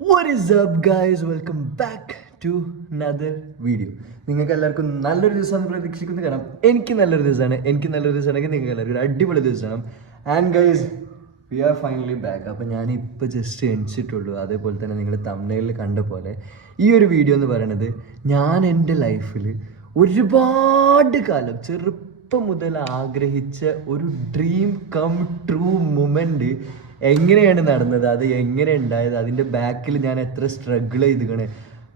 What is up guys welcome back to another video നിങ്ങൾക്ക് എല്ലാവർക്കും നല്ലൊരു ദിവസം പ്രതീക്ഷിക്കുന്നു. കാരണം എനിക്ക് നല്ലൊരു ദിവസമാണ്. എനിക്ക് നല്ലൊരു ദിവസമാണെങ്കിൽ നിങ്ങൾക്ക് എല്ലാവർക്കും അടിപൊളി ദിവസമാണ്. And guys we are finally back അപ്പോൾ ഞാനിപ്പോൾ ജസ്റ്റ് എണിച്ചിട്ടുള്ളൂ. അതേപോലെ തന്നെ നിങ്ങൾ തമിഴ്നയിൽ കണ്ട പോലെ. ഈ ഒരു വീഡിയോ എന്ന് പറയുന്നത് ഞാൻ എന്റെ ലൈഫിൽ ഒരുപാട് കാലം ചെറുപ്പം മുതൽ ആഗ്രഹിച്ച ഒരു ഡ്രീം കം ട്രൂ മൊമെന്റ് എങ്ങനെയാണ് നടന്നത്? അത് എങ്ങനെ ഉണ്ടായത്? അതിന്റെ ബാക്കിൽ ഞാൻ എത്ര സ്ട്രഗിൾ ചെയ്തുകണ്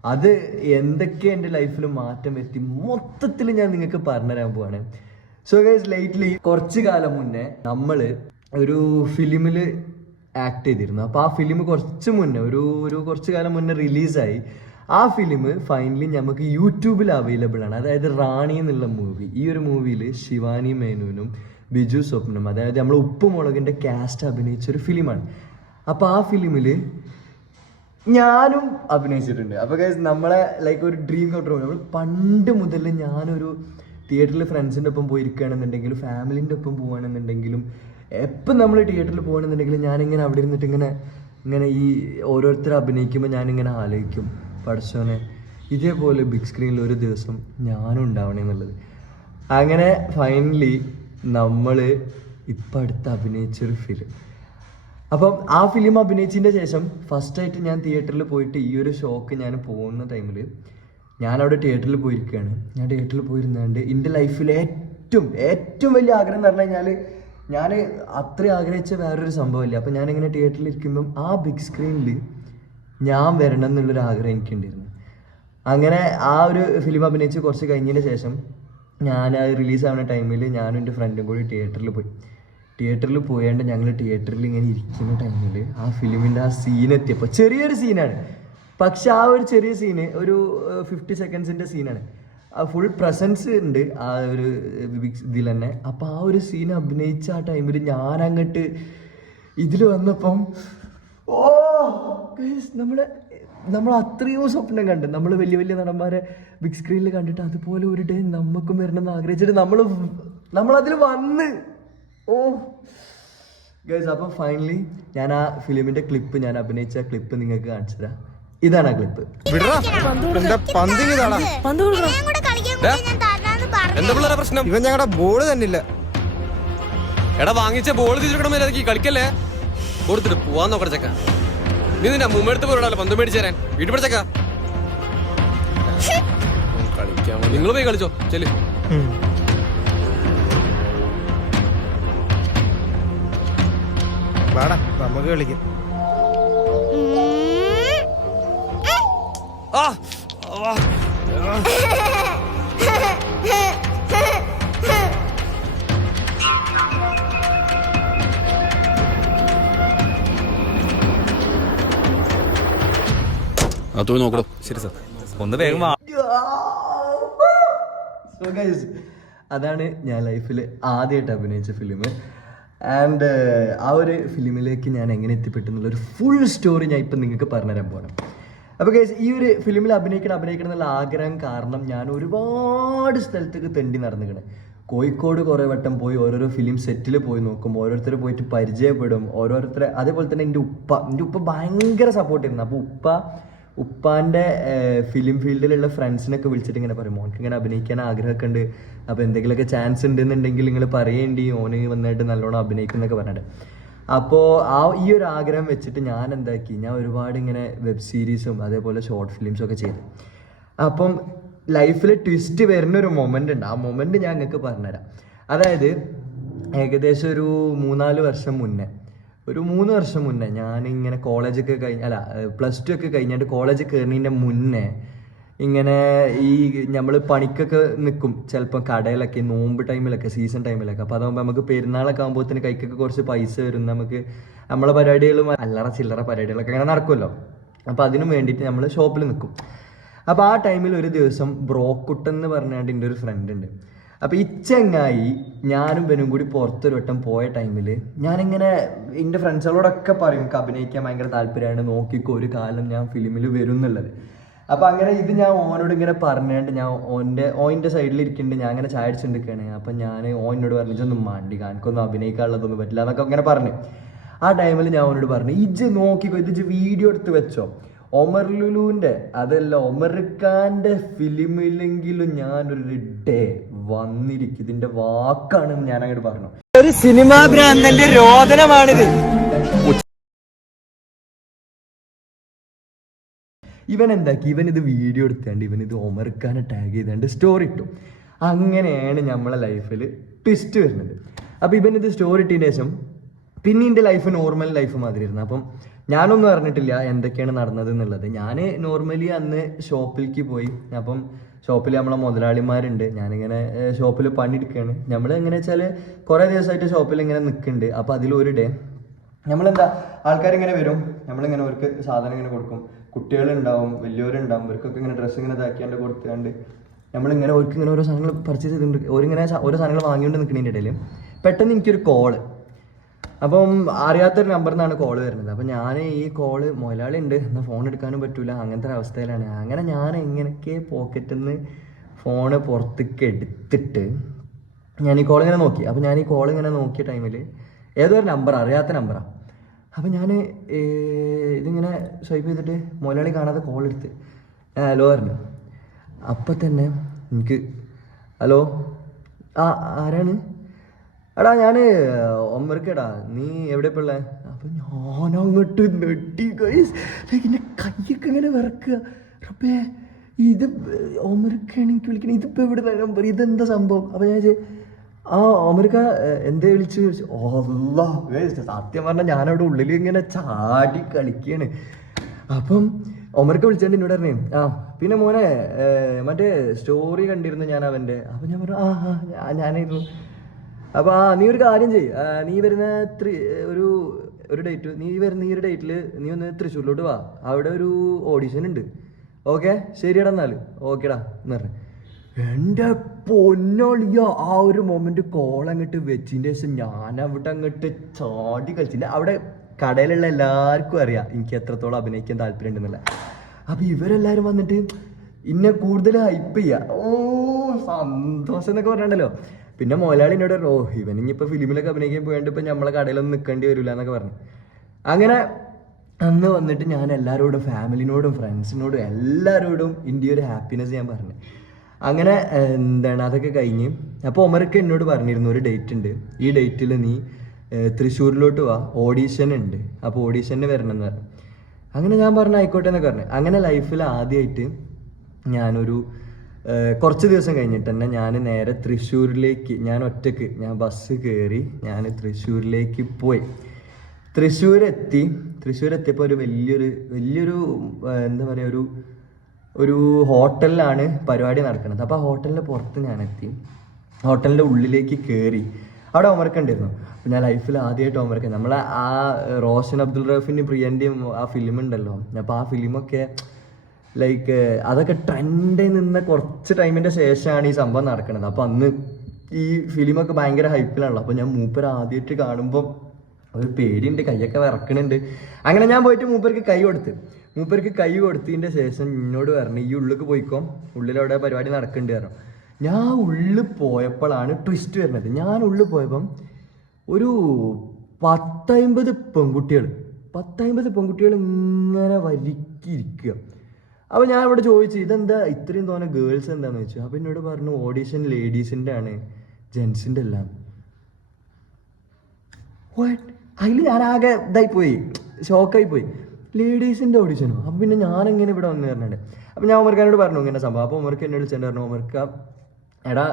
അത് എന്തൊക്കെ എന്റെ ലൈഫിൽ മാറ്റം വരുത്തി? മൊത്തത്തിൽ ഞാൻ നിങ്ങൾക്ക് പറഞ്ഞുതരാൻ പോവാണ്. സോ ഗൈസ് ലൈറ്റ്ലി കുറച്ച് കാലം മുന്നേ നമ്മൾ ഒരു ഫിലിമിൽ ആക്ട് ചെയ്തിരുന്നു. അപ്പോൾ ആ ഫിലിം കുറച്ച് മുന്നേ ഒരു ഒരു കുറച്ച് കാലം മുന്നേ റിലീസായി ആ ഫിലിം ഫൈനലി നമുക്ക് യൂട്യൂബിൽ അവൈലബിൾ ആണ്. അതായത് റാണി എന്നുള്ള മൂവി ഈ ഒരു മൂവിയിൽ ശിവാനി മേനോനും ബിജു സ്വപ്നം. അതായത് നമ്മൾ ഉപ്പുമുളകിന്റെ കാസ്റ്റ് അഭിനയിച്ച ഒരു ഫിലിമാണ്. അപ്പോൾ ആ ഫിലിമിൽ ഞാനും അഭിനയിച്ചിട്ടുണ്ട്. അപ്പോൾ ഗൈസ് നമ്മളെ ലൈക്ക് ഒരു ഡ്രീം കൗണ്ടർ നമ്മൾ പണ്ട് മുതൽ ഞാനൊരു തിയേറ്ററിൽ ഫ്രണ്ട്സിന്റെ ഒപ്പം പോയി ഇരിക്കുകയാണെന്നുണ്ടെങ്കിലും ഫാമിലിന്റെ ഒപ്പം പോവുകയാണെന്നുണ്ടെങ്കിലും എപ്പം നമ്മൾ തിയേറ്ററിൽ പോകണമെന്നുണ്ടെങ്കിലും ഞാനിങ്ങനെ അവിടെ ഇരുന്നിട്ട് ഇങ്ങനെ ഇങ്ങനെ ഈ ഓരോരുത്തർ അഭിനയിക്കുമ്പോൾ ഞാനിങ്ങനെ ആലോചിക്കും. പഠിച്ചോനെ ഇതേപോലെ ബിഗ് സ്ക്രീനിൽ ഒരു ദിവസം ഞാനും ഉണ്ടാവണേ എന്നുള്ളത് അങ്ങനെ ഫൈനലി നമ്മൾ ഇപ്പം അടുത്ത് അഭിനയിച്ചൊരു ഫിലിം അപ്പം ആ ഫിലിം അഭിനയിച്ചതിന്റെ ശേഷം ഫസ്റ്റ് ആയിട്ട് ഞാൻ തിയേറ്ററിൽ പോയിട്ട് ഈ ഒരു ഷോക്ക് ഞാൻ പോകുന്ന ടൈമിൽ ഞാൻ അവിടെ തിയേറ്ററിൽ പോയിരിക്കുകയാണ് ഞാൻ തിയേറ്ററിൽ പോയിരുന്നാണ്ട് എന്റെ ലൈഫിൽ ഏറ്റവും ഏറ്റവും വലിയ ആഗ്രഹം എന്ന് പറഞ്ഞു കഴിഞ്ഞാൽ ഞാൻ അത്ര ആഗ്രഹിച്ച വേറൊരു സംഭവമില്ല. അപ്പം ഞാനിങ്ങനെ തിയേറ്ററിൽ ഇരിക്കുമ്പം ആ ബിഗ് സ്ക്രീനിൽ ഞാൻ വരണം എന്നുള്ളൊരു ആഗ്രഹം എനിക്കുണ്ടായിരുന്നു. അങ്ങനെ ആ ഒരു ഫിലിം അഭിനയിച്ച് കുറച്ച് കഴിഞ്ഞതിന് ശേഷം ഞാൻ റിലീസ് ആവുന്ന ടൈമിൽ ഞാനും എന്റെ ഫ്രണ്ടും കൂടി തിയേറ്ററിൽ പോയി. തിയേറ്ററിൽ പോയാണ്ട് ഞങ്ങൾ തിയേറ്ററിൽ ഇങ്ങനെ ഇരിക്കുന്ന ടൈമിൽ ആ ഫിലിമിന്റെ ആ സീൻ എത്തിയപ്പോൾ ചെറിയൊരു സീനാണ് പക്ഷെ ആ ഒരു ചെറിയ സീന് ഒരു ഫിഫ്റ്റി സെക്കൻഡ്സിന്റെ സീനാണ് ആ ഫുൾ പ്രസൻസ് ഉണ്ട് ആ ഒരു ഇതിൽ തന്നെ. അപ്പോൾ ആ ഒരു സീൻ അഭിനയിച്ച ആ ടൈമിൽ ഞാൻ അങ്ങോട്ട് ഇതിൽ വന്നപ്പം ഓ നമ്മുടെ നമ്മൾ അത്രയോ സ്വപ്നം കണ്ട്. നമ്മൾ വലിയ വലിയ നടന്മാരെ ബിഗ് സ്ക്രീനിൽ കണ്ടിട്ട് അതുപോലെ ഒരു ഡേ നമുക്കും വരണമെന്ന് ആഗ്രഹിച്ചിട്ട് നമ്മൾ നമ്മളതിൽ വന്ന്. ഓ. ഗൈസ് അപ്പം ഫൈനലി ഞാൻ ആ ഫിലിമിന്റെ ക്ലിപ്പ് ഞാൻ അഭിനയിച്ച ക്ലിപ്പ് നിങ്ങൾക്ക് കാണിച്ചു തരാം. ഇതാണ് ആ ക്ലിപ്പ് വിടറാ. എന്താ പന്തിന് താടാ ഇവനെയും കൂടെ കളിക്കാൻ കൂടി ഞാൻ തരാന്ന് പറഞ്ഞു. എന്താ പിള്ളേരെ പ്രശ്നം? ഇവൻ ഞങ്ങളുടെ ബോൾ തന്നില്ല. എടാ വാങ്ങിച്ച ബോൾ തിരിച്ചെടുക്കണം കളിക്കല്ലേ? കൊടുത്തിട്ട് പോവാൻ നോക്കട ചക്ക. നീ നിന്റെ അമ്മൂമ്മ പോരാടല്ലോ പന്ത് മേടിച്ചു തരാൻ. വീട്ടിൽ പഠിച്ചക്ക. കളിക്കാൻ നിങ്ങൾ പോയി കളിച്ചോ ചെൽ വാടാ നമുക്ക് കളിക്കും. ആ. അത് പോയി നോക്കണം ശരി സാർ. ഒന്ന് വേഗം അതാണ് ഞാൻ ലൈഫിൽ ആദ്യമായിട്ട് അഭിനയിച്ച ഫിലിം ആൻഡ് ആ ഒരു ഫിലിമിലേക്ക് ഞാൻ എങ്ങനെ എത്തിപ്പെട്ടു എന്നുള്ളൊരു ഫുൾ സ്റ്റോറി ഞാൻ ഇപ്പം നിങ്ങൾക്ക് പറഞ്ഞുതരാൻ പോകണം അപ്പോൾ കേസ് ഈ ഒരു ഫിലിമിൽ അഭിനയിക്കണം അഭിനയിക്കണം എന്നുള്ള ആഗ്രഹം കാരണം ഞാൻ ഒരുപാട് സ്ഥലത്തേക്ക് തെണ്ടി നടന്നിക്കണേ കോഴിക്കോട് കുറേ വട്ടം പോയി ഓരോരോ ഫിലിം സെറ്റിൽ പോയി നോക്കും ഓരോരുത്തർ പോയിട്ട് പരിചയപ്പെടും ഓരോരുത്തരെ അതേപോലെ തന്നെ എന്റെ ഉപ്പ. എന്റെ ഉപ്പ ഭയങ്കര സപ്പോർട്ട് ചെയ്യുന്നു അപ്പോൾ ഉപ്പ ഉപ്പാന്റെ ഫിലിം ഫീൽഡിലുള്ള ഫ്രണ്ട്സിനൊക്കെ വിളിച്ചിട്ട് ഇങ്ങനെ പറയും മോൻക്ക് ഇങ്ങനെ അഭിനയിക്കാൻ ആഗ്രഹമൊക്കെ ഉണ്ട്. അപ്പോൾ എന്തെങ്കിലുമൊക്കെ ചാൻസ് ഉണ്ടെന്നുണ്ടെങ്കിൽ നിങ്ങൾ പറയേണ്ടി ഓന് വന്നിട്ട് നല്ലോണം അഭിനയിക്കുന്നൊക്കെ പറഞ്ഞിട്ട്. അപ്പോൾ ആ ഈ ഒരു ആഗ്രഹം വെച്ചിട്ട് ഞാൻ എന്താക്കി ഞാൻ ഒരുപാട് ഇങ്ങനെ വെബ് സീരീസും അതേപോലെ ഷോർട്ട് ഫിലിംസും ഒക്കെ ചെയ്തു. അപ്പം ലൈഫിൽ ട്വിസ്റ്റ് വരുന്ന ഒരു മൊമെന്റ് ഉണ്ട്. ആ മൊമെന്റ് ഞാൻ നിങ്ങൾക്ക് പറഞ്ഞുതരാം. അതായത് ഏകദേശം ഒരു മൂന്നാൽ വർഷം മുന്നേ ഒരു മൂന്ന് വർഷം മുന്നേ ഞാൻ ഞാനിങ്ങനെ കോളേജൊക്കെ കഴിഞ്ഞ അല്ല പ്ലസ് ടു ഒക്കെ കഴിഞ്ഞിട്ട് കോളേജ് കയറുന്നതിന്റെ മുന്നേ ഇങ്ങനെ ഈ നമ്മൾ പണിക്കൊക്കെ നിൽക്കും ചിലപ്പോൾ കടയിലൊക്കെ നോമ്പ് ടൈമിലൊക്കെ സീസൺ ടൈമിലൊക്കെ അപ്പോൾ അതാകുമ്പോൾ നമുക്ക് പെരുന്നാളൊക്കെ ആകുമ്പോഴത്തേന് കൈക്കൊക്കെ കുറച്ച് പൈസ വരും നമുക്ക് നമ്മളെ പരിപാടികളും അല്ലറ ചില്ലറ പരിപാടികളൊക്കെ അങ്ങനെ നടക്കുമല്ലോ അപ്പോൾ അതിനു വേണ്ടിയിട്ട് നമ്മൾ ഷോപ്പിൽ നിൽക്കും അപ്പോൾ ആ ടൈമിൽ ഒരു ദിവസം ബ്രോക്കുട്ടൻ എന്ന് പറഞ്ഞാണ്ട് എന്റെ ഒരു ഫ്രണ്ട് ഉണ്ട് അപ്പോൾ ഈ ഞാനും ബനും കൂടി പുറത്തൊരു വട്ടം പോയ ടൈമിൽ ഞാനിങ്ങനെ എന്റെ ഫ്രണ്ട്സുകളോടൊക്കെ പറയും എനിക്ക് അഭിനയിക്കാൻ ഭയങ്കര താല്പര്യമാണ് നോക്കിക്കോ ഒരു കാലം ഞാൻ ഫിലിമിൽ വരും എന്നുള്ളത് അപ്പോൾ അങ്ങനെ ഇത് ഞാൻ ഓനോട് ഇങ്ങനെ പറഞ്ഞുകൊണ്ട് ഞാൻ ഓന്റെ ഓന്റെ സൈഡിൽ ഇരിക്കുന്നുണ്ട് ഞാൻ അങ്ങനെ അപ്പോൾ അപ്പം ഞാൻ ഓനോട് പറഞ്ഞു മാണ്ടി കാണിക്കൊന്നും അഭിനയിക്കാനുള്ളതൊന്നും പറ്റില്ല എന്നൊക്കെ അങ്ങനെ പറഞ്ഞു. ആ ടൈമിൽ ഞാൻ ഓനോട് പറഞ്ഞു ഇജ്ജ് നോക്കിക്കോ ഇത് വീഡിയോ എടുത്ത് വെച്ചോ. ഒമർ ലുലുവിന്റെ അതല്ല ഒമർ ഖാന്റെ ഫിലിമിലെങ്കിലും ഞാനൊരു ഡേ വന്നിരിക്കും. ഇതിന്റെ വാക്കാണ് ഞാൻ അങ്ങോട്ട് പറഞ്ഞു ഒരു സിനിമാ ഭ്രാന്തന്റെ രോദനമാണിത്. ഇവൻ എന്താക്കി? ഇവൻ ഇത് വീഡിയോ എടുത്താണ്ട് ഇവൻ ഇത് ഒമർക്കാനെ ടാഗ് ചെയ്താണ്ട് സ്റ്റോറി ഇട്ടു. അങ്ങനെയാണ് നമ്മളെ ലൈഫിൽ ട്വിസ്റ്റ് വരുന്നത്. അപ്പോൾ ഇവൻ ഇത് സ്റ്റോറി ഇട്ടതിന് ശേഷം പിന്നെ എന്റെ ലൈഫ് നോർമൽ ലൈഫ് മാതിരി ഇരുന്നു അപ്പം ഞാനൊന്നും അറിഞ്ഞിട്ടില്ല എന്തൊക്കെയാണ് നടന്നത് എന്നുള്ളത്. ഞാൻ നോർമലി അന്ന് ഷോപ്പിലേക്ക് പോയി. അപ്പം ഷോപ്പിൽ നമ്മളെ മുതലാളിമാരുണ്ട്. ഞാനിങ്ങനെ ഷോപ്പിൽ പണിയെടുക്കുകയാണ് നമ്മൾ എങ്ങനെ വെച്ചാൽ കുറേ ദിവസമായിട്ട് ഷോപ്പിൽ ഇങ്ങനെ നിൽക്കുന്നുണ്ട് അപ്പോൾ അതിലൊരു ഡേ നമ്മളെന്താ ആൾക്കാരിങ്ങനെ വരും. നമ്മളിങ്ങനെ അവർക്ക് സാധനം ഇങ്ങനെ കൊടുക്കും. കുട്ടികളുണ്ടാവും വലിയവരുണ്ടാവും ഇവർക്കൊക്കെ ഇങ്ങനെ ഡ്രസ്സ് ഇങ്ങനെ ഇതാക്കിയാണ്ട് കൊടുത്തുകൊണ്ട് നമ്മളിങ്ങനെ അവർക്ക് ഇങ്ങനെ ഓരോ സാധനങ്ങൾ പർച്ചേസ് ചെയ്തുകൊണ്ട് ഓരിങ്ങനെ ഓരോ സാധനങ്ങൾ വാങ്ങിക്കൊണ്ട് നിൽക്കുന്നതിന്റെ ഇടയിൽ പെട്ടെന്ന് എനിക്കൊരു കോൾ അപ്പം അറിയാത്തൊരു നമ്പറിൽ നിന്നാണ് കോൾ വരുന്നത്. അപ്പം ഞാൻ ഈ കോൾ മുതലാളി ഉണ്ട് എന്നാൽ ഫോൺ എടുക്കാനും പറ്റൂല. അങ്ങനത്തെ ഒരു അവസ്ഥയിലാണ്. അങ്ങനെ ഞാൻ എങ്ങനെയൊക്കെ പോക്കറ്റിൽ നിന്ന് ഫോണ് പുറത്തേക്ക് എടുത്തിട്ട് ഞാൻ ഈ കോൾ ഇങ്ങനെ നോക്കി. അപ്പം ഞാൻ ഈ കോൾ ഇങ്ങനെ നോക്കിയ ടൈമിൽ ഏതോ ഒരു നമ്പർ അറിയാത്ത നമ്പറാണ് അപ്പം ഞാൻ ഇതിങ്ങനെ സ്വൈപ്പ് ചെയ്തിട്ട് മുതലാളി കാണാതെ കോൾ എടുത്ത് ഹലോ പറഞ്ഞു. അപ്പം തന്നെ എനിക്ക് ഹലോ ആ ആരാണ്? എടാ ഞാൻ ഒമ്മർക്കടാ നീ എവിടെ പിള്ളേ അപ്പം ഞാനങ്ങോട്ട് നെട്ടി ഗൈസ് കൈയൊക്കെ ഇങ്ങനെ വിറക്കുക. ഇത് ഒമർക്കാണ് എനിക്ക് വിളിക്കണേ. ഇതിപ്പോൾ എവിടെ നമ്പർ ഇതെന്താ സംഭവം? അപ്പം ഞാൻ ആ ഒമർക്ക എന്തേ വിളിച്ചു? ഗൈസ് സത്യം പറഞ്ഞാൽ ഞാനവിടെ ഉള്ളിൽ ഇങ്ങനെ ചാടി കളിക്കുകയാണ് അപ്പം ഒമർക്ക വിളിച്ചോണ്ട് എന്നോട് പറഞ്ഞു ആ പിന്നെ മോനെ മറ്റേ സ്റ്റോറി കണ്ടിരുന്നു ഞാൻ അവന്റെ അപ്പം ഞാൻ പറഞ്ഞു ആ ഞാനായിരുന്നു. അപ്പൊ ആ നീ ഒരു കാര്യം ചെയ് ആ, നീ വരുന്ന ത്രി- ഒരു ഒരു ഡേറ്റ് നീ വരുന്ന ഈ ഒരു ഡേറ്റിൽ നീ ഒന്ന് തൃശ്ശൂരിലോട്ട് വാ. അവിടെ ഒരു ഓഡിഷൻ ഉണ്ട്. ഓക്കെ ശരിയടാ എന്നാൽ. ഓക്കേടാ എന്ന് പറഞ്ഞു. എന്റെ പൊന്നോളിയ ആ ഒരു മൊമെന്റ് കോൾ അങ്ങോട്ട് വെച്ചിന്റെ ശേഷം ഞാൻ അവിടെ അങ്ങോട്ട് ചാടി കളിച്ചില്ല അവിടെ കടയിലുള്ള എല്ലാവർക്കും അറിയാം എനിക്ക് എത്രത്തോളം അഭിനയിക്കാൻ താല്പര്യം ഉണ്ടെന്നില്ല അപ്പൊ ഇവരെല്ലാരും വന്നിട്ട് ഇന്നെ കൂടുതൽ ഹൈപ്പ് ചെയ്യുക ഓ സന്തോഷം എന്നൊക്കെ പറഞ്ഞിട്ടുണ്ടല്ലോ. പിന്നെ മുതലാളി എന്നോട് പറഞ്ഞു, ഓ ഇവൻ ഇനിയിപ്പോൾ ഫിലിമിലൊക്കെ അഭിനയിക്കാൻ പോയിട്ട് ഇപ്പം നമ്മളെ കടയിലൊന്നും നിൽക്കേണ്ടി വരില്ല എന്നൊക്കെ പറഞ്ഞു. അങ്ങനെ അന്ന് വന്നിട്ട് ഞാൻ എല്ലാവരോടും ഫാമിലിനോടും ഫ്രണ്ട്സിനോടും എല്ലാവരോടും ഇന്ത്യ ഒരു ഹാപ്പിനെസ് ഞാൻ പറഞ്ഞു. അങ്ങനെ എന്താണ് അതൊക്കെ കഴിഞ്ഞ് അപ്പോൾ ഒമരൊക്കെ എന്നോട് പറഞ്ഞിരുന്നു ഒരു ഡേറ്റ് ഉണ്ട് ഈ ഡേറ്റിൽ നീ തൃശ്ശൂരിലോട്ട് വാ. ഓഡീഷൻ ഉണ്ട് അപ്പോൾ ഓഡീഷന് വരണം എന്ന് പറഞ്ഞു. അങ്ങനെ ഞാൻ പറഞ്ഞു ആയിക്കോട്ടെ എന്നൊക്കെ പറഞ്ഞു. അങ്ങനെ ലൈഫിൽ ആദ്യമായിട്ട് ഞാനൊരു കുറച്ച് ദിവസം കഴിഞ്ഞിട്ട് തന്നെ ഞാൻ നേരെ തൃശ്ശൂരിലേക്ക് ഞാൻ ഒറ്റയ്ക്ക് ഞാൻ ബസ് കയറി ഞാൻ തൃശ്ശൂരിലേക്ക് പോയി. തൃശ്ശൂരെത്തി തൃശ്ശൂരെത്തിയപ്പോൾ ഒരു വലിയൊരു വലിയൊരു എന്താ പറയുക ഒരു ഒരു ഹോട്ടലിലാണ് പരിപാടി നടക്കുന്നത്. അപ്പോൾ ആ ഹോട്ടലിന്റെ പുറത്ത് ഞാൻ എത്തി ഹോട്ടലിന്റെ ഉള്ളിലേക്ക് കയറി അവിടെ ഹോംവർക്ക് ഉണ്ടായിരുന്നു. അപ്പോൾ ഞാൻ ലൈഫിൽ ആദ്യമായിട്ട് ഹോംവർക്ക് നമ്മളെ ആ റോഷൻ അബ്ദുൾ റഫിന്റെ പ്രിയന്റെയും ആ ഫിലിം ഉണ്ടല്ലോ. അപ്പോൾ ആ ഫിലിമൊക്കെ ലൈക്ക് അതൊക്കെ ട്രെൻഡിൽ നിന്ന കുറച്ച് ടൈമിന്റെ ശേഷമാണ് ഈ സംഭവം നടക്കുന്നത് അപ്പോൾ അന്ന് ഈ ഫിലിമൊക്കെ ഭയങ്കര ഹൈപ്പിലാണല്ലോ അപ്പോൾ ഞാൻ മൂപ്പർ ആദ്യമായിട്ട് കാണുമ്പോൾ ഒരു പേടിയുണ്ട് കൈയൊക്കെ വിറക്കണുണ്ട്. അങ്ങനെ ഞാൻ പോയിട്ട് മൂപ്പർക്ക് കൈ കൊടുത്ത്. മൂപ്പർക്ക് കൈ കൊടുത്തതിന്റെ ശേഷം എന്നോട് പറഞ്ഞു ഈ ഉള്ളിലേക്ക് പോയിക്കോ. ഉള്ളിലവിടെ പരിപാടി നടക്കുന്നുണ്ട് പറഞ്ഞു. ഞാൻ ഉള്ളിൽ പോയപ്പോഴാണ് ട്വിസ്റ്റ് വരുന്നത്. ഞാൻ ഉള്ളിൽ പോയപ്പം ഒരു പത്തമ്പത് പെൺകുട്ടികൾ പത്തമ്പത് പെൺകുട്ടികൾ ഇങ്ങനെ വരിക്കിരിക്കുക അപ്പോൾ ഞാൻ ഇവിടെ ചോദിച്ചു ഇതെന്താ? ഇത്രയും തോന്നെ ഗേൾസ് എന്താന്ന് വെച്ചു അപ്പോൾ എന്നോട് പറഞ്ഞു ഓഡീഷൻ ലേഡീസിന്റെ ആണ് ജെൻസിന്റെ എല്ലാം അതിൽ ഞാൻ ആകെ ഇതായി പോയി ഷോക്കായി പോയി ലേഡീസിന്റെ ഓഡീഷനോ അപ്പം പിന്നെ ഞാൻ എങ്ങനെ ഇവിടെ വന്ന് തരണേ അപ്പം ഞാൻ ഉമർക്കാനോട് പറഞ്ഞു ഇങ്ങനെ സംഭവം. അപ്പോൾ ഉമർക്ക് എന്നോട് വിളിച്ചിട്ട് പറഞ്ഞു ഉമർക്ക എടാ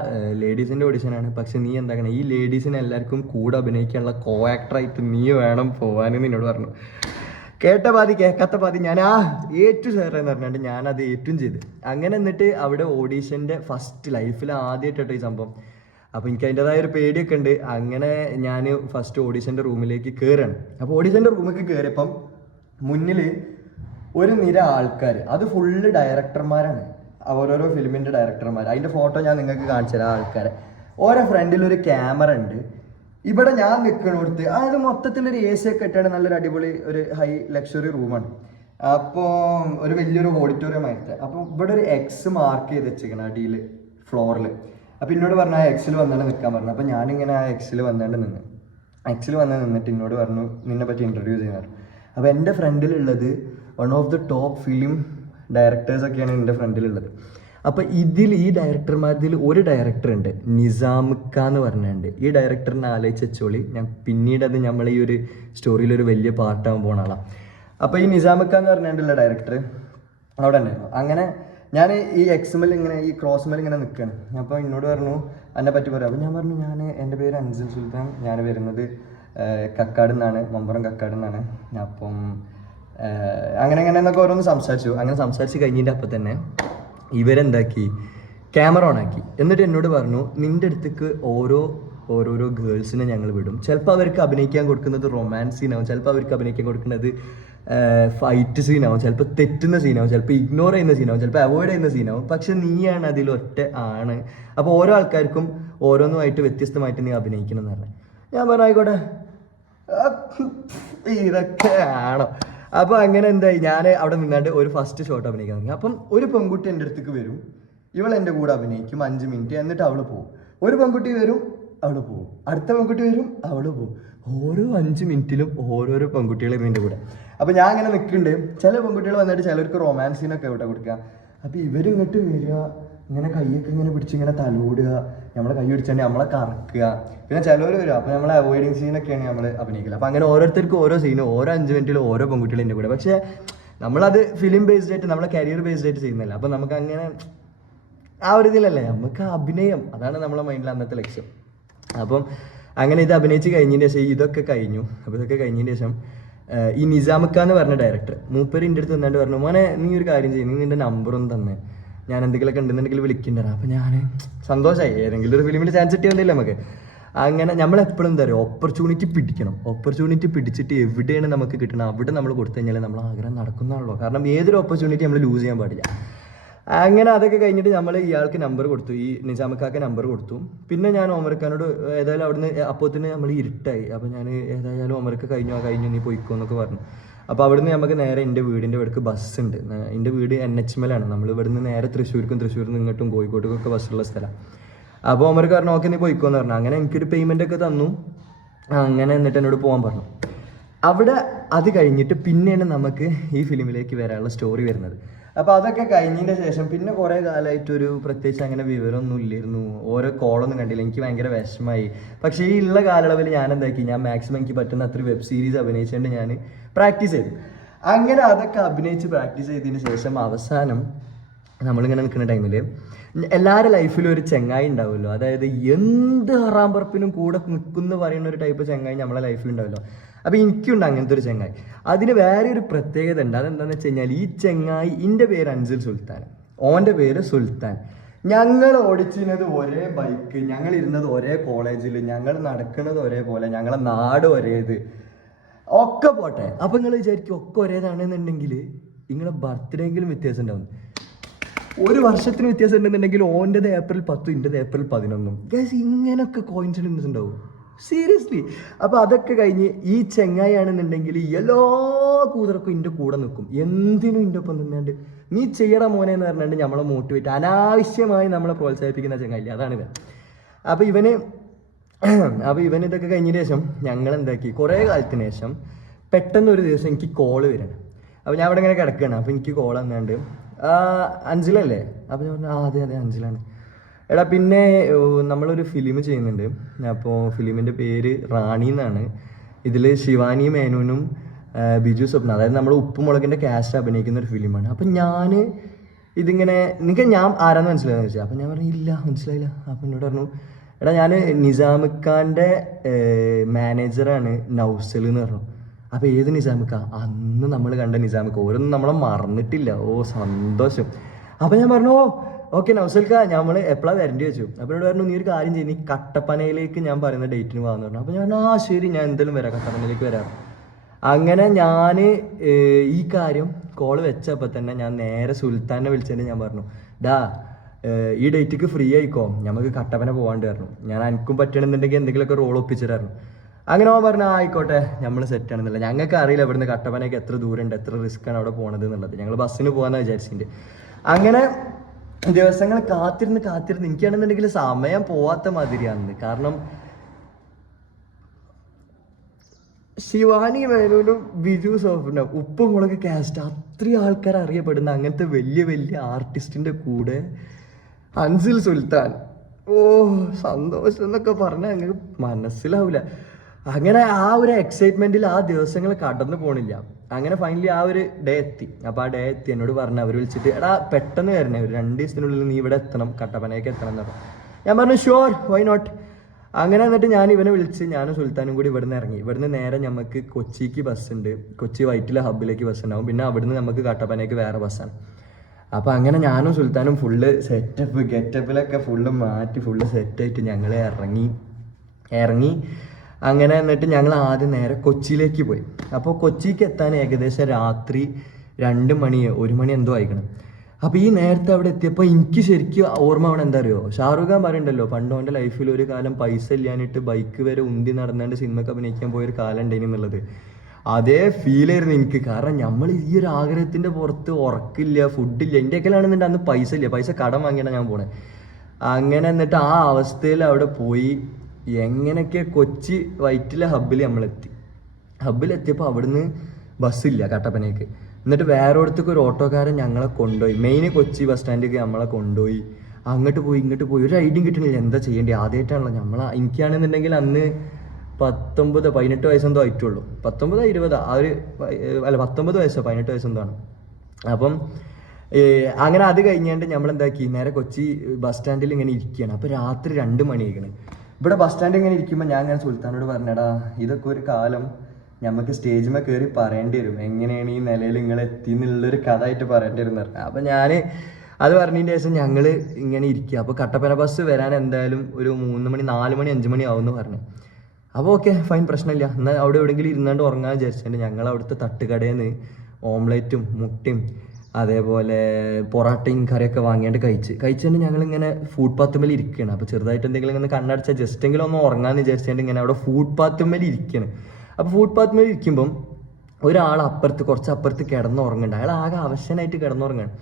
ലേഡീസിന്റെ ഓഡീഷനാണ് പക്ഷെ നീ എന്താക്കണം? ഈ ലേഡീസിനെ എല്ലാവർക്കും കൂടെ അഭിനയിക്കാനുള്ള കോ ആക്ടറായിട്ട് നീ വേണം പോകാനെന്ന് എന്നോട് പറഞ്ഞു. കേട്ട പാതി കേൾക്കാത്ത പാതി ഞാൻ ആ ഏറ്റു സാറേ എന്ന് പറഞ്ഞിട്ട് ഞാൻ അത് ഏറ്റും ചെയ്ത്. അങ്ങനെ എന്നിട്ട് അവിടെ ഓഡീഷന്റെ ഫസ്റ്റ് ലൈഫിൽ ആദ്യമായിട്ടോ ഈ സംഭവം. അപ്പോൾ എനിക്ക് അതിന്റെതായ ഒരു പേടിയൊക്കെ ഉണ്ട്. അങ്ങനെ ഞാൻ ഫസ്റ്റ് ഓഡീഷന്റെ റൂമിലേക്ക് കയറാണ് അപ്പോൾ ഓഡീഷന്റെ റൂമിലേക്ക് കയറിയപ്പം മുന്നിൽ ഒരു നിര ആൾക്കാർ അത് ഫുള്ള് ഡയറക്ടർമാരാണ് ഓരോരോ ഫിലിമിന്റെ ഡയറക്ടർമാർ അതിന്റെ ഫോട്ടോ ഞാൻ നിങ്ങൾക്ക് കാണിച്ചു തരാം ആൾക്കാരെ. ഓരോ ഫ്രണ്ടിൽ ഒരു ക്യാമറ ഉണ്ട്. ഇവിടെ ഞാൻ നിൽക്കണോടത്ത് അതായത് മൊത്തത്തിൽ ഒരു എ സി ഒക്കെ ഇട്ടാണ് നല്ലൊരു അടിപൊളി ഒരു ഹൈ ലക്ഷറി റൂമാണ് അപ്പോൾ ഒരു വലിയൊരു ഓഡിറ്റോറിയം ആയിട്ട് അപ്പോൾ ഇവിടെ ഒരു എക്സ് മാർക്ക് ചെയ്ത് വെച്ചേക്കണം അടിയിൽ ഫ്ലോറിൽ അപ്പോൾ എന്നോട് പറഞ്ഞു ആ എക്സിൽ വന്നാണ് നിൽക്കാൻ പറഞ്ഞു അപ്പോൾ ഞാനിങ്ങനെ ആ എക്സിൽ വന്നാണ്ട് നിന്ന്. എക്സിൽ വന്ന് നിന്നിട്ട് എന്നോട് പറഞ്ഞു നിന്നെ പറ്റി ഇന്റർവ്യൂ ചെയ്യുന്ന അപ്പോൾ എന്റെ ഫ്രണ്ടിലുള്ളത് one of the top film ഡയറക്ടേഴ്സൊക്കെയാണ് എന്റെ ഫ്രണ്ടിലുള്ളത് അപ്പോൾ ഇതിൽ ഈ ഡയറക്ടർമാരിൽ ഒരു ഡയറക്ടർ ഉണ്ട്. നിസാമുക്ക എന്ന് പറഞ്ഞിട്ടുണ്ട്. ഈ ഡയറക്ടറിനെ ആലോചിച്ചോളി ഞാൻ പിന്നീട് അത് നമ്മൾ ഈ ഒരു സ്റ്റോറിയിൽ ഒരു വലിയ പാർട്ടാകാൻ പോണ ആളാണ് അപ്പോൾ ഈ നിസാമുക്ക എന്ന് പറഞ്ഞിട്ടുള്ള ഡയറക്ടർ അവിടെ ഉണ്ടായിരുന്നു. അങ്ങനെ ഞാൻ ഈ എക്സ്മെൽ ഇങ്ങനെ ഈ ക്രോസ്മെൽ ഇങ്ങനെ നിൽക്കുകയാണ് അപ്പോൾ എന്നോട് പറഞ്ഞു എന്നെ പറ്റി പറയാം. അപ്പോൾ ഞാൻ പറഞ്ഞു ഞാൻ എന്റെ പേര് അൻസിൽ സുൽത്താൻ. ഞാൻ വരുന്നത് കക്കാട് നിന്നാണ്. മമ്പുറം കക്കാട് നിന്നാണ്. അപ്പം അങ്ങനെ അങ്ങനെ എന്നൊക്കെ ഓരോന്ന് സംസാരിച്ചു. അങ്ങനെ സംസാരിച്ച് കഴിഞ്ഞിട്ട് അപ്പം തന്നെ ഇവരെന്താക്കി? ക്യാമറ ഓൺ ആക്കി. എന്നിട്ട് എന്നോട് പറഞ്ഞു നിന്റെ അടുത്തേക്ക് ഓരോ ഓരോരോ ഗേൾസിനെ ഞങ്ങൾ വിടും. ചിലപ്പോൾ അവർക്ക് അഭിനയിക്കാൻ കൊടുക്കുന്നത് റൊമാൻസ് സീനാവും ചിലപ്പോൾ അവർക്ക് അഭിനയിക്കാൻ കൊടുക്കുന്നത് ഫൈറ്റ് സീനാവും ചിലപ്പോൾ തെറ്റുന്ന സീനാവും ചിലപ്പോൾ ഇഗ്നോർ ചെയ്യുന്ന സീനാവും ചിലപ്പോൾ അവോയ്ഡ് ചെയ്യുന്ന സീനാവും പക്ഷെ നീയാണ് അതിലൊറ്റ ആണ്. അപ്പോൾ ഓരോ ആൾക്കാർക്കും ഓരോന്നുമായിട്ട് വ്യത്യസ്തമായിട്ട് നീ അഭിനയിക്കണം എന്ന് പറഞ്ഞു. ഞാൻ പറഞ്ഞു ആയിക്കോട്ടെ. ഇതൊക്കെ ആണോ അപ്പൊ അങ്ങനെ എന്തായി? ഞാൻ അവിടെ നിന്നാണ്ട് ഒരു ഫസ്റ്റ് ഷോട്ട് അഭിനയിക്കാൻ തുടങ്ങി. അപ്പം ഒരു പെൺകുട്ടി എന്റെ അടുത്തേക്ക് വരും. ഇവൾ എന്റെ കൂടെ അഭിനയിക്കും അഞ്ച് മിനിറ്റ് എന്നിട്ട് അവൾ പോകും ഒരു പെൺകുട്ടി വരും അവൾ പോകും അടുത്ത പെൺകുട്ടി വരും അവൾ പോകും ഓരോ അഞ്ച് മിനിറ്റിലും ഓരോരോ പെൺകുട്ടികൾ ഇതിന്റെ കൂടെ. അപ്പൊ ഞാൻ അങ്ങനെ നിൽക്കുന്നുണ്ട് ചില പെൺകുട്ടികൾ വന്നിട്ട് ചിലർക്ക് റൊമാൻസിനൊക്കെ ഇവിടെ കൊടുക്കുക. അപ്പൊ ഇവരും ഇങ്ങോട്ട് വരിക ഇങ്ങനെ കൈയൊക്കെ ഇങ്ങനെ പിടിച്ച് ഇങ്ങനെ തലോടുക. നമ്മളെ കൈ പിടിച്ചാണ്ട് നമ്മളെ കറക്കുക. പിന്നെ ചിലവർ വരും. അപ്പോൾ നമ്മളെ അവോയ്ഡിങ് സീനൊക്കെയാണ് നമ്മൾ അഭിനയിക്കുന്നത് അപ്പോൾ അങ്ങനെ ഓരോരുത്തർക്കും ഓരോ സീനും ഓരോ അഞ്ച് മിനിറ്റിലും ഓരോ പെൺകുട്ടികളും എന്റെ കൂടെ. പക്ഷേ നമ്മളത് ഫിലിം ബേസ്ഡ് ആയിട്ട് നമ്മളെ കരിയർ ബേസ്ഡ് ആയിട്ട് ചെയ്യുന്നില്ല അപ്പോൾ നമുക്ക് അങ്ങനെ ആ ഒരു ഇതിലല്ലേ? നമുക്ക് അഭിനയം. അതാണ് നമ്മളെ മൈൻഡിൽ അന്നത്തെ ലക്ഷ്യം. അപ്പം അങ്ങനെ ഇത് അഭിനയിച്ച് കഴിഞ്ഞതിന് ശേഷം ഇതൊക്കെ കഴിഞ്ഞു. അപ്പോൾ ഇതൊക്കെ കഴിഞ്ഞതിന് ശേഷം ഈ നിസാമക്ക എന്ന് പറഞ്ഞ ഡയറക്ടർ മൂപ്പര് എന്റെ അടുത്ത് നിന്നാണ്ട് പറഞ്ഞു മോനെ നീ ഒരു കാര്യം ചെയ്യുന്നു നിന്റെ നമ്പറൊന്നും തന്നെ. ഞാൻ എന്തെങ്കിലുമൊക്കെ ഉണ്ടെന്നുണ്ടെങ്കിൽ വിളിക്കുന്നുണ്ടാ അപ്പം ഞാൻ സന്തോഷമായി ഏതെങ്കിലും ഒരു ഫിലിമിൽ ചാൻസ് കിട്ടിയതല്ലേ നമുക്ക്. അങ്ങനെ നമ്മൾ എപ്പോഴും എന്താ പറയുക ഓപ്പർച്യൂണിറ്റി പിടിക്കണം. ഓപ്പർച്യൂണിറ്റി പിടിച്ചിട്ട് എവിടെയാണ് നമുക്ക് കിട്ടണം അവിടെ നമ്മൾ കൊടുത്തു കഴിഞ്ഞാൽ നമ്മൾ ആഗ്രഹം നടക്കുന്നതാണല്ലോ കാരണം ഏതൊരു ഓപ്പർച്യൂണിറ്റി നമ്മൾ ലൂസ് ചെയ്യാൻ പാടില്ല. അങ്ങനെ അതൊക്കെ കഴിഞ്ഞിട്ട് നമ്മൾ ഇയാൾക്ക് നമ്പർ കൊടുത്തു. ഈ നിജാമക്കാക്ക് നമ്പർ കൊടുത്തു. പിന്നെ ഞാൻ ഓമർക്കാനോട് ഏതായാലും അവിടുന്ന് അപ്പോൾ തന്നെ നമ്മൾ ഇരുട്ടായി. അപ്പോൾ ഞാൻ ഏതായാലും ഓമർക്ക് കഴിഞ്ഞോ കഴിഞ്ഞു നീ പോയിക്കോ എന്നൊക്കെ പറഞ്ഞു. അപ്പോൾ അവിടുന്ന് നമുക്ക് നേരെ എന്റെ വീടിന്റെ അടുക്ക് ബസ് ഉണ്ട്. എന്റെ വീട് എൻ എച്ച് എമ്മിലാണ് നമ്മൾ ഇവിടുന്ന് നേരെ തൃശ്ശൂർക്കും തൃശ്ശൂരിൽ നിന്ന് ഇങ്ങോട്ടും കോഴിക്കോട്ടും ഒക്കെ ബസ്സുള്ള സ്ഥലം. അപ്പോൾ ഓമർക്ക് കാരണം ഓക്കെ നീ പോയിക്കോന്ന് പറഞ്ഞു. അങ്ങനെ എനിക്കൊരു പേയ്മെന്റ് ഒക്കെ തന്നു. അങ്ങനെ എന്നിട്ട് എന്നോട് പോകാൻ പറഞ്ഞു. അവിടെ അത് കഴിഞ്ഞിട്ട് പിന്നെയാണ് നമുക്ക് ഈ ഫിലിമിലേക്ക് വരാനുള്ള സ്റ്റോറി വരുന്നത്. അപ്പോൾ അതൊക്കെ കഴിഞ്ഞതിന്റെ ശേഷം പിന്നെ കുറേ കാലമായിട്ടൊരു പ്രത്യേകിച്ച് അങ്ങനെ വിവരമൊന്നും ഇല്ലായിരുന്നു. ഓരോ കോളൊന്നും കണ്ടില്ല. എനിക്ക് ഭയങ്കര വിഷമമായി. പക്ഷേ ഈ ഉള്ള കാലയളവിൽ ഞാൻ എന്താക്കി? ഞാൻ മാക്സിമം എനിക്ക് പറ്റുന്ന അത്ര വെബ് സീരീസ് അഭിനയിച്ചുകൊണ്ട് ഞാൻ പ്രാക്ടീസ് ചെയ്തു. അങ്ങനെ അതൊക്കെ അഭിനയിച്ച് പ്രാക്ടീസ് ചെയ്തതിന് ശേഷം അവസാനം നമ്മളിങ്ങനെ നിൽക്കുന്ന ടൈമിൽ എല്ലാവരുടെ ലൈഫിലും ഒരു ചെങ്ങായി ഉണ്ടാവുമല്ലോ. അതായത് എന്ത് ഹറാം ഹറാമ്പറപ്പിനും കൂടെ നിൽക്കുന്നു പറയുന്ന ഒരു ടൈപ്പ് ചെങ്ങായി നമ്മളെ ലൈഫിൽ ഉണ്ടാവുമല്ലോ. അപ്പോൾ എനിക്കുണ്ട് അങ്ങനത്തെ ഒരു ചെങ്ങായി. അതിന് വേറെ ഒരു പ്രത്യേകത ഉണ്ട്. അതെന്താണെന്ന് വെച്ച് കഴിഞ്ഞാൽ ഈ ചെങ്ങായി എന്റെ പേര് അൻസിൽ സുൽത്താൻ. ഓന്റെ പേര് സുൽത്താൻ. ഞങ്ങൾ ഓടിച്ചിരുന്നത് ഒരേ ബൈക്ക് ഞങ്ങൾ ഇരുന്നത് ഒരേ കോളേജിൽ ഞങ്ങൾ നടക്കുന്നത് ഒരേപോലെ ഞങ്ങളെ നാട് ഒരേത്. ഒക്കെ പോട്ടെ. അപ്പൊ നിങ്ങൾ വിചാരിക്കും ഒക്കെ ഒരേതാണെന്നുണ്ടെങ്കിൽ നിങ്ങളെ ബർത്ത്ഡേ എങ്കിലും വ്യത്യാസം ഉണ്ടാവും. ഒരു വർഷത്തിന് വ്യത്യാസം ഉണ്ടെന്നുണ്ടെങ്കിൽ ഓന്റെത് ഏപ്രിൽ പത്തും ഇന്റെത് ഏപ്രിൽ പതിനൊന്നും. ഗൈസ് ഇങ്ങനൊക്കെ കോയിൻസിഡൻസ് ഉണ്ടാവും. സീരിയസ്ലി അപ്പൊ അതൊക്കെ കഴിഞ്ഞ് ഈ ചെങ്ങായി ആണെന്നുണ്ടെങ്കിൽ എല്ലാ കൂതറക്കും ഇന്റെ കൂടെ നിൽക്കും. എന്തിനും ഇന്റെ ഒപ്പം നിന്നാണ്ട്. നീ ചെയ്യണ മോനെ എന്ന് പറഞ്ഞാണ്ട് നമ്മളെ മോട്ടിവേറ്റ് അനാവശ്യമായി നമ്മളെ പ്രോത്സാഹിപ്പിക്കുന്ന ചെങ്ങായി അതാണ് അപ്പൊ ഇവന് അപ്പോൾ ഇവൻ ഇതൊക്കെ കഴിഞ്ഞ ശേഷം ഞങ്ങൾ എന്താക്കി കുറേ കാലത്തിന് ശേഷം പെട്ടെന്ന് ഒരു ദിവസം എനിക്ക് കോൾ വരണം. അപ്പോൾ ഞാൻ അവിടെ ഇങ്ങനെ കിടക്കുകയാണ് അപ്പോൾ എനിക്ക് കോൾ വന്നാണ്ട് "ആ, അഞ്ചിലല്ലേ അപ്പോൾ ഞാൻ പറഞ്ഞു ആ അതെ അതെ അഞ്ചിലാണ് എടാ പിന്നെ നമ്മളൊരു ഫിലിം ചെയ്യുന്നുണ്ട്. അപ്പോൾ ഫിലിമിന്റെ പേര് റാണി എന്നാണ്. ഇതിൽ ശിവാനി മേനോനും ബിജു സ്വപ്ന അതായത് നമ്മൾ ഉപ്പുമുളകിന്റെ കാസ്റ്റ് അഭിനയിക്കുന്ന ഒരു ഫിലിമാണ് അപ്പം ഞാൻ ഇതിങ്ങനെ നിങ്ങൾക്ക് ഞാൻ ആരാന്ന് മനസ്സിലായെന്ന് വെച്ചാൽ അപ്പം ഞാൻ പറഞ്ഞു ഇല്ല മനസ്സിലായില്ല. അപ്പം എന്നോട് പറഞ്ഞു എടാ ഞാൻ നിസാമിക്കാന്റെ മാനേജറാണ് നൗസൽ എന്ന് പറഞ്ഞു. അപ്പോൾ ഏത് നിസാമിക്ക? അന്ന് നമ്മൾ കണ്ട നിസാമിക്ക. ഓരോന്നും നമ്മളെ മറന്നിട്ടില്ല. ഓ സന്തോഷം. അപ്പം ഞാൻ പറഞ്ഞു ഓ ഓക്കെ നൗസൽക്ക നമ്മൾ എപ്പോഴാണ് വരേണ്ടി വെച്ചു? അപ്പോൾ എന്നോട് പറഞ്ഞു നീ ഒരു കാര്യം ചെയ്യും. നീ കട്ടപ്പനയിലേക്ക് ഞാൻ പറയുന്ന ഡേറ്റിന് പോകാമെന്ന് പറഞ്ഞു. അപ്പോൾ ഞാൻ ആ ശരി ഞാൻ എന്തായാലും വരാം. കട്ടപ്പനയിലേക്ക് വരാം. അങ്ങനെ ഞാൻ ഈ കാര്യം കോൾ വെച്ചപ്പോൾ തന്നെ ഞാൻ നേരെ സുൽത്താനെ വിളിച്ചതിന് ഞാൻ പറഞ്ഞു ഡാ ഈ ഡേറ്റിക്ക് ഫ്രീ ആയിക്കോ? നമുക്ക് കട്ടപ്പന പോകാണ്ട് പറഞ്ഞു. ഞാൻ എനിക്കും പറ്റണമെന്നുണ്ടെങ്കിൽ എന്തെങ്കിലുമൊക്കെ റോൾ ഒപ്പിച്ചിട്ടായിരുന്നു അങ്ങനെ അവൻ പറഞ്ഞു ആയിക്കോട്ടെ നമ്മൾ സെറ്റ് ആണെന്നില്ല. ഞങ്ങൾക്ക് അറിയില്ല ഇവിടുന്ന് കട്ടപ്പനയ്ക്ക് എത്ര ദൂരമുണ്ട് എത്ര റിസ്ക് ആണ് അവിടെ പോകണത് എന്നുള്ളത്. ഞങ്ങൾ ബസ്സിന് പോകാമെന്ന് വിചാരിച്ചിട്ടുണ്ട്. അങ്ങനെ ദിവസങ്ങൾ കാത്തിരുന്ന് കാത്തിരുന്ന് എനിക്കാണെന്നുണ്ടെങ്കിൽ സമയം പോവാത്ത മാതിരിയാണ് കാരണം ശിവാനി മേനോനും ബിജു സോഫിനും ഉപ്പും മുളക് കാസ്റ്റ് അത്രയും ആൾക്കാർ അറിയപ്പെടുന്ന അങ്ങനത്തെ വലിയ വലിയ ആർട്ടിസ്റ്റിന്റെ കൂടെ അൻസിൽ സുൽത്താൻ. ഓ സന്തോഷം എന്നൊക്കെ പറഞ്ഞാൽ അങ്ങ് മനസ്സിലാവില്ല അങ്ങനെ ആ ഒരു എക്സൈറ്റ്മെന്റിൽ ആ ദിവസങ്ങൾ കടന്നു പോണില്ല. അങ്ങനെ ഫൈനലി ആ ഒരു ഡേ എത്തി. അപ്പോൾ ആ ഡേ എത്തി. എന്നോട് പറഞ്ഞു അവർ വിളിച്ചിട്ട് എടാ പെട്ടെന്ന് വരണേ. ഒരു രണ്ട് ദിവസത്തിനുള്ളിൽ നീ ഇവിടെ എത്തണം. കട്ടപ്പനയ്ക്ക് എത്തണം എന്ന് ഞാൻ പറഞ്ഞു ഷുവർ വൈ നോട്ട് അങ്ങനെ എന്നിട്ട് ഞാൻ ഇവനെ വിളിച്ച് ഞാനും സുൽത്താനും കൂടി ഇവിടുന്ന് ഇറങ്ങി. ഇവിടുന്ന് നേരെ നമുക്ക് കൊച്ചിക്ക് ബസ് ഉണ്ട്. കൊച്ചി വൈറ്റിലെ ഹബ്ബിലേക്ക് ബസ് ഉണ്ടാവും. പിന്നെ അവിടുന്ന് നമുക്ക് കട്ടപ്പനയ്ക്ക് വേറെ ബസ്സാണ് അപ്പോൾ അങ്ങനെ ഞാനും സുൽത്താനും ഫുള്ള് സെറ്റപ്പ് ഗെറ്റപ്പിലൊക്കെ ഫുള്ള് മാറ്റി ഫുള്ള് സെറ്റായിട്ട് ഞങ്ങൾ ഇറങ്ങി. ഇറങ്ങി അങ്ങനെ എന്നിട്ട് ഞങ്ങൾ ആദ്യം നേരെ കൊച്ചിയിലേക്ക് പോയി. അപ്പോൾ കൊച്ചിക്ക് എത്താൻ ഏകദേശം രാത്രി രണ്ട് മണി ഒരു മണി എന്തോ ആയിക്കണം. അപ്പോൾ ഈ നേരത്തെ അവിടെ എത്തിയപ്പോൾ എനിക്ക് ശരിക്കും ഓർമ്മ അവിടെ എന്താ അറിയോ ഷാറുഖ് ഖാൻ പറയുണ്ടല്ലോ പണ്ട് അവന്റെ ലൈഫിൽ ഒരു കാലം പൈസ ഇല്ലാനിട്ട് ബൈക്ക് വരെ ഉന്തി നടന്നാണ്ട് സിനിമയ്ക്ക് അഭിനയിക്കാൻ പോയൊരു കാലം ഉണ്ടായിരുന്നു എന്നുള്ളത്. അതേ ഫീൽ ആയിരുന്നു എനിക്ക്. കാരണം നമ്മൾ ഈ ഒരു ആഗ്രഹത്തിന്റെ പുറത്ത് ഉറക്കില്ല ഫുഡില്ല എന്റെ ഒക്കെയാണെന്നുണ്ട് അന്ന് പൈസ ഇല്ല. പൈസ കടം വാങ്ങിയാണ് ഞാൻ പോണേ. അങ്ങനെ എന്നിട്ട് ആ അവസ്ഥയിൽ അവിടെ പോയി എങ്ങനെയൊക്കെ കൊച്ചി വൈറ്റിലെ ഹബ്ബിൽ നമ്മളെത്തി ഹബ്ബിലെത്തിയപ്പോൾ അവിടുന്ന് ബസ്സില്ല കട്ടപ്പനയ്ക്ക് എന്നിട്ട് വേറെ ഇടത്തേക്ക് ഒരു ഓട്ടോക്കാരൻ ഞങ്ങളെ കൊണ്ടുപോയി. മെയിൻ കൊച്ചി ബസ് സ്റ്റാൻഡിലേക്ക് നമ്മളെ കൊണ്ടുപോയി. അങ്ങോട്ട് പോയി ഇങ്ങോട്ട് പോയി. ഒരു ഐഡിയും കിട്ടണില്ല. എന്താ ചെയ്യേണ്ടി? ആദ്യമായിട്ടാണല്ലോ നമ്മളെ എനിക്കാണെന്നുണ്ടെങ്കിൽ അന്ന് പത്തൊമ്പത് പതിനെട്ട് വയസ്സെന്തോ ആയിട്ടുള്ളൂ. പത്തൊമ്പത് ഇരുപത് ആ ഒരു അല്ല പത്തൊമ്പത് വയസ്സോ പതിനെട്ട് വയസ്സെന്തോ ആണ്. അപ്പം അങ്ങനെ അത് കഴിഞ്ഞാണ്ട് നമ്മൾ എന്താക്കി നേരെ കൊച്ചി ബസ് സ്റ്റാൻഡിൽ ഇങ്ങനെ ഇരിക്കുകയാണ് അപ്പോൾ രാത്രി രണ്ട് മണിയായിക്കണ്. ഇവിടെ ബസ് സ്റ്റാൻഡ് ഇങ്ങനെ ഇരിക്കുമ്പോൾ ഞാൻ ഇങ്ങനെ സുൽത്താനോട് പറഞ്ഞടാ ഇതൊക്കെ ഒരു കാലം നമുക്ക് സ്റ്റേജിൽ കയറി പറയേണ്ടി വരും. എങ്ങനെയാണ് ഈ നിലയിൽ നിങ്ങൾ എത്തി എന്നുള്ളൊരു കഥ ആയിട്ട് പറയേണ്ടി വരും പറഞ്ഞു. അപ്പം ഞാൻ അത് പറഞ്ഞതിന്റെ ശേഷം ഞങ്ങൾ ഇങ്ങനെ ഇരിക്കുക അപ്പോൾ കട്ടപ്പന ബസ് വരാൻ എന്തായാലും ഒരു മൂന്ന് മണി നാല് മണി അഞ്ച് മണി ആവും എന്ന് പറഞ്ഞു. അപ്പോൾ ഓക്കെ ഫൈൻ പ്രശ്നമില്ല. എന്നാൽ അവിടെ എവിടെയെങ്കിലും ഇരുന്നാണ്ട് ഉറങ്ങാൻ വിചാരിച്ചിട്ടുണ്ട് ഞങ്ങൾ അവിടുത്തെ തട്ടുകടയിൽ നിന്ന് ഓംലേറ്റും മുട്ടയും അതേപോലെ പൊറാട്ടയും കറിയൊക്കെ വാങ്ങിയിട്ട് കഴിച്ച്. കഴിച്ചുകൊണ്ട് ഞങ്ങളിങ്ങനെ ഫുഡ് പാത്തുമ്മൽ ഇരിക്കുകയാണ് അപ്പോൾ ചെറുതായിട്ട് എന്തെങ്കിലും ഇങ്ങനെ കണ്ണടച്ചാൽ ജസ്റ്റ് എങ്കിലും ഒന്ന് ഉറങ്ങാന്ന് വിചാരിച്ചുകൊണ്ട് ഇങ്ങനെ അവിടെ ഫുഡ് പാത്തുമ്മൽ ഇരിക്കുകയാണ് അപ്പോൾ ഫുഡ് പാത്തുമ്മൽ ഇരിക്കുമ്പം ഒരാൾ അപ്പുറത്ത് കുറച്ച് അപ്പുറത്ത് കിടന്നുറങ്ങുന്നുണ്ട്. അയാൾ ആകെ അവശനായിട്ട് കിടന്നുറങ്ങാണ്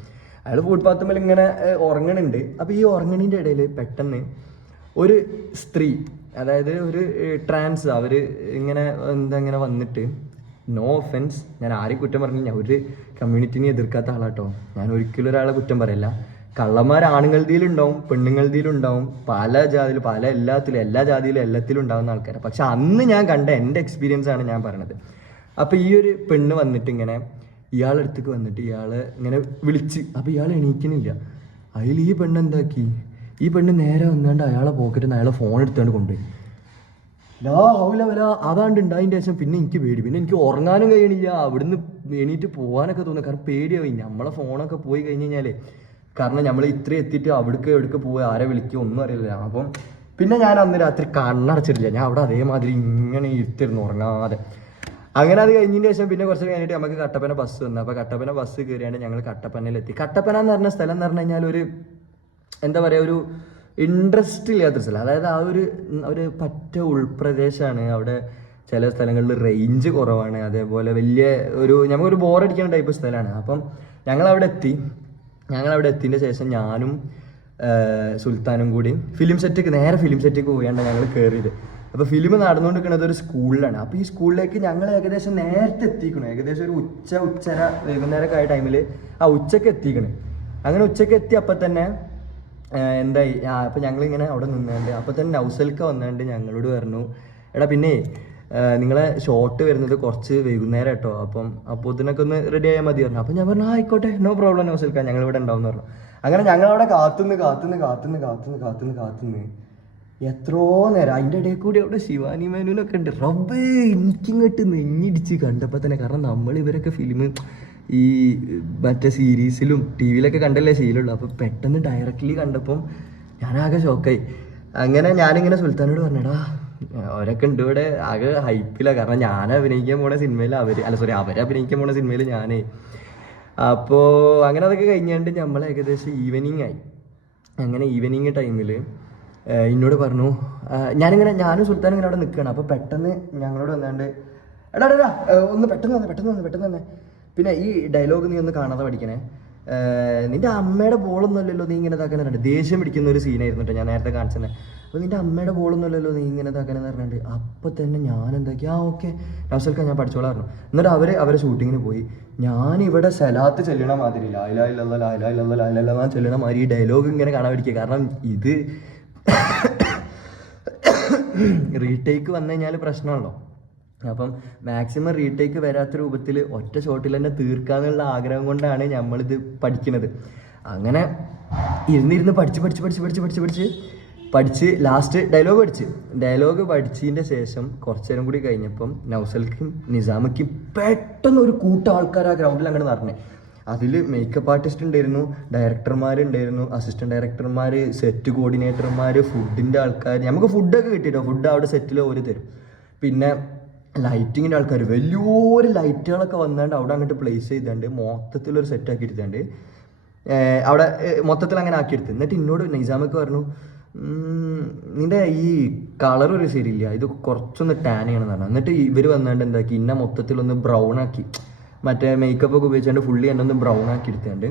അയാൾ ഫുഡ് പാത്തുമ്മൽ ഇങ്ങനെ ഉറങ്ങണുണ്ട്. അപ്പോൾ ഈ ഉറങ്ങണതിന്റെ ഇടയിൽ പെട്ടെന്ന് ഒരു സ്ത്രീ അതായത് ഒരു ട്രാൻസ് അവർ ഇങ്ങനെ എന്താ ഇങ്ങനെ വന്നിട്ട് നോ ഒഫൻസ് ഞാൻ ആരെയും കുറ്റം പറഞ്ഞു ഞാൻ ഒരു കമ്മ്യൂണിറ്റിനെ എതിർക്കാത്ത ആളാട്ടോ. ഞാൻ ഒരിക്കലും ഒരാളെ കുറ്റം പറയില്ല. കള്ളന്മാർ ആണുങ്ങളുടെയിലുണ്ടാവും പെണ്ണുങ്ങളുടെയിലുണ്ടാവും പല ജാതിയിലും പല എല്ലാത്തിലും എല്ലാ ജാതിയിലും എല്ലാത്തിലും ഉണ്ടാകുന്ന ആൾക്കാരാണ് പക്ഷെ അന്ന് ഞാൻ കണ്ട എന്റെ എക്സ്പീരിയൻസ് ആണ് ഞാൻ പറഞ്ഞത് അപ്പോൾ ഈ ഒരു പെണ്ണ് വന്നിട്ട് ഇങ്ങനെ ഇയാളെടുത്തേക്ക് വന്നിട്ട് ഇയാളെ ഇങ്ങനെ വിളിച്ച് അപ്പോൾ ഇയാൾ എണീക്കണില്ല അതിൽ ഈ പെണ്ണ് എന്താക്കി? ഈ പെണ്ണ് നേരെ വന്നുകൊണ്ട് അയാളെ പോക്കറ്റിൽ നിന്ന് അയാളെ ഫോൺ എടുത്തുകൊണ്ട് കൊണ്ടുപോയി. ലാ ഹൗല വല. അതാണ്ട് ഉണ്ടായതിന്റെ ശേഷം പിന്നെ എനിക്ക് പേടി. പിന്നെ എനിക്ക് ഉറങ്ങാനും കഴിയണില്ല. അവിടുന്ന് എണീറ്റ് പോകാനൊക്കെ തോന്നുന്നു. കാരണം പേടിയാവും നമ്മളെ ഫോണൊക്കെ പോയി കഴിഞ്ഞ് കഴിഞ്ഞാലേ കാരണം നമ്മൾ ഇത്ര എത്തിയിട്ട് അവിടേക്ക് എവിടേക്ക് പോയി ആരെ വിളിക്കുക ഒന്നും അറിയില്ല. അപ്പം പിന്നെ ഞാൻ അന്ന് രാത്രി കണ്ണടച്ചിട്ടില്ല. ഞാൻ അവിടെ അതേമാതിരി ഇങ്ങനെ ഇരുത്തിരുന്നു ഉറങ്ങാതെ. അങ്ങനെ അത് കഴിഞ്ഞതിന് ശേഷം പിന്നെ കുറച്ച് കഴിഞ്ഞിട്ട് നമുക്ക് കട്ടപ്പന ബസ് വന്നു. അപ്പോൾ കട്ടപ്പന ബസ് കയറിയാണ് ഞങ്ങൾ കട്ടപ്പനയിലെത്തി. കട്ടപ്പന എന്ന് പറഞ്ഞ സ്ഥലം എന്ന് പറഞ്ഞു കഴിഞ്ഞാൽ ഒരു എന്താ പറയുക ഒരു ഇൻട്രസ്റ്റ് ഇല്ലാത്ത സ്ഥലം. അതായത് ആ ഒരു ഒരു പറ്റ ഉൾപ്രദേശമാണ് അവിടെ ചില സ്ഥലങ്ങളിൽ റേഞ്ച് കുറവാണ്. അതേപോലെ വലിയ ഒരു നമുക്കൊരു ബോറടിക്കുന്ന ടൈപ്പ് സ്ഥലമാണ്. അപ്പം ഞങ്ങൾ അവിടെ എത്തി. ഞങ്ങൾ അവിടെ ശേഷം ഞാനും സുൽത്താനും കൂടി ഫിലിം സെറ്റിക്ക് നേരെ ഫിലിം സെറ്റിക്ക് പോയാണ്ട് ഞങ്ങൾ കയറിയത് അപ്പോൾ ഫിലിം നടന്നുകൊണ്ടിരിക്കുന്നത് ഒരു സ്കൂളിലാണ് അപ്പോൾ ഈ സ്കൂളിലേക്ക് ഞങ്ങൾ ഏകദേശം നേരത്തെ എത്തിക്കണം. ഏകദേശം ഒരു ഉച്ച ഉച്ചര വൈകുന്നേരമൊക്കെ ആയ ടൈമിൽ ആ ഉച്ചയ്ക്ക് എത്തിക്കണം. അങ്ങനെ ഉച്ചയ്ക്ക് എത്തിയപ്പോൾ തന്നെ എന്തായി? ആ അപ്പം ഞങ്ങളിങ്ങനെ അവിടെ നിന്നുകൊണ്ട് അപ്പോൾ തന്നെ നൗസൽക്ക വന്നുകൊണ്ട് ഞങ്ങളോട് പറഞ്ഞു എടാ പിന്നെ നിങ്ങളെ ഷോട്ട് വരുന്നത് കുറച്ച് വൈകുന്നേരം കേട്ടോ അപ്പം അപ്പോൾ ഇതിനൊക്കെ ഒന്ന് റെഡി ആയാൽ മതി പറഞ്ഞു. അപ്പം ഞാൻ പറഞ്ഞു "ആ, ആയിക്കോട്ടെ നോ പ്രോബ്ലം നൗസൽക്ക ഞങ്ങൾ ഇവിടെ ഉണ്ടാവും പറഞ്ഞു. അങ്ങനെ ഞങ്ങളവിടെ കാത്തുനിന്ന് കാത്തുനിന്ന് കാത്തുനിന്ന് കാത്തുനിന്ന് കാത്തുനിന്ന് കാത്തുനിന്ന് എത്രയോ നേരം അതിന്റെ ഇടയിൽ കൂടി അവിടെ ശിവാനി മേനുവിനൊക്കെ ഉണ്ട്. റബ്ബേ എനിക്കിങ്ങോട്ട് നെഞ്ഞിടിച്ച് കണ്ടപ്പോൾ തന്നെ കാരണം നമ്മൾ ഇവരൊക്കെ ഫിലിം ഈ മറ്റേ സീരീസിലും ടി വിയിലൊക്കെ കണ്ടല്ലേ ശീലമുള്ളൂ. അപ്പോൾ പെട്ടെന്ന് ഡയറക്റ്റ്ലി കണ്ടപ്പം ഞാനാകെ ഷോക്കായി അങ്ങനെ ഞാനിങ്ങനെ സുൽത്താനോട് പറഞ്ഞടാ അവരൊക്കെ ഉണ്ട് ഇവിടെ. ആകെ ഹൈപ്പില്ല കാരണം ഞാൻ അഭിനയിക്കാൻ പോണ സിനിമയിൽ അവർ അല്ല സോറി അവർ അഭിനയിക്കാൻ പോണ സിനിമയിൽ ഞാനേ. അപ്പോൾ അങ്ങനെ അതൊക്കെ കഴിഞ്ഞാണ്ട് നമ്മൾ ഏകദേശം ഈവനിങ് ആയി. അങ്ങനെ ഈവനിങ് ടൈമിൽ എന്നോട് പറഞ്ഞു ഞാനിങ്ങനെ ഞാനും സുൽത്താനും ഇങ്ങനെ അവിടെ നിൽക്കുകയാണ് അപ്പോൾ പെട്ടെന്ന് ഞങ്ങളോട് വന്നാണ്ട് എടാ, എടാ ഒന്ന് പെട്ടെന്ന് വന്നേ പെട്ടെന്ന് വന്നേ പെട്ടെന്ന് വന്നേ. പിന്നെ ഈ ഡയലോഗ് നീ ഒന്ന് കാണാതെ പഠിക്കണേ. നിന്റെ അമ്മയുടെ ബോളൊന്നും അല്ലല്ലോ നീ ഇങ്ങനെ ഇതാക്കാനുണ്ട് ദേഷ്യം പിടിക്കുന്ന ഒരു സീനായിരുന്നു കേട്ടോ ഞാൻ നേരത്തെ കാണിച്ചത് അപ്പോൾ നിന്റെ അമ്മയുടെ ബോളൊന്നും അല്ലല്ലോ നീ ഇങ്ങനെ ഇതാക്കാനെന്ന് പറഞ്ഞിട്ട്. അപ്പം തന്നെ ഞാൻ എന്താക്കി ആ ഓക്കെ. നൗസൽക്ക ഞാൻ പഠിച്ചോളാം എന്നിട്ട് അവർ അവരെ ഷൂട്ടിങ്ങിന് പോയി. ഞാൻ ഇവിടെ സലാത്ത് ചെല്ലണ മാതിരി ലായിലാ ചെല്ലണ മാതിരി ഈ ഡയലോഗ് ഇങ്ങനെ കാണാൻ പഠിക്കുക. കാരണം ഇത് റീടേക്ക് വന്നു കഴിഞ്ഞാൽ പ്രശ്നമാണല്ലോ. അപ്പം മാക്സിമം റീടേക്ക് വരാത്ത രൂപത്തിൽ ഒറ്റ ഷോട്ടിൽ തന്നെ തീർക്കാന്നുള്ള ആഗ്രഹം കൊണ്ടാണ് നമ്മളിത് പഠിക്കുന്നത്. അങ്ങനെ ഇരുന്നിരുന്ന് പഠിച്ച് പഠിച്ച് പഠിച്ച് പഠിച്ച് പഠിച്ച് പഠിച്ച് പഠിച്ച് ലാസ്റ്റ് ഡയലോഗ് പഠിച്ച്. ഡയലോഗ് പഠിച്ചതിന്റെ ശേഷം കുറച്ചു നേരം കൂടി കഴിഞ്ഞപ്പം നൗസൽക്കും നിസാമയ്ക്കും പെട്ടെന്ന് ഒരു കൂട്ടം ആൾക്കാർ ആ ഗ്രൗണ്ടിൽ അങ്ങനെ നടന്നേ. അതിൽ മേക്കപ്പ് ആർട്ടിസ്റ്റ് ഉണ്ടായിരുന്നു ഡയറക്ടർമാരുണ്ടായിരുന്നു അസിസ്റ്റന്റ് ഡയറക്ടർമാർ സെറ്റ് കോർഡിനേറ്റർമാർ ഫുഡിന്റെ ആൾക്കാർ നമുക്ക് ഫുഡൊക്കെ കിട്ടിയിട്ടോ ഫുഡ് അവിടെ സെറ്റിൽ ഓരോ തരും. പിന്നെ ലൈറ്റിങ്ങിന്റെ ആൾക്കാർ വലിയൊരു ലൈറ്റുകളൊക്കെ വന്നാണ്ട് അവിടെ അങ്ങോട്ട് പ്ലേസ് ചെയ്തുകൊണ്ട് മൊത്തത്തിലൊരു സെറ്റ് ആക്കി എടുത്താണ്ട് അവിടെ മൊത്തത്തിൽ അങ്ങനെ ആക്കിയെടുത്ത് എന്നിട്ട് എന്നോട് നൈസാമൊക്കെ പറഞ്ഞു "ഉം, നിന്റെ ഈ കളർ ഒരു ശരിയില്ല ഇത് കുറച്ചൊന്ന് ടാൻ ചെയ്യണമെന്ന് പറഞ്ഞു. എന്നിട്ട് ഇവർ വന്നാണ്ട് എന്താക്കി ഇന്ന മൊത്തത്തിലൊന്ന് ബ്രൗൺ ആക്കി മറ്റേ മേക്കപ്പ് ഒക്കെ ഉപയോഗിച്ചാണ്ട് ഫുള്ളി എന്നെ ഒന്ന് ബ്രൗൺ ആക്കി എടുത്തുകൊണ്ട്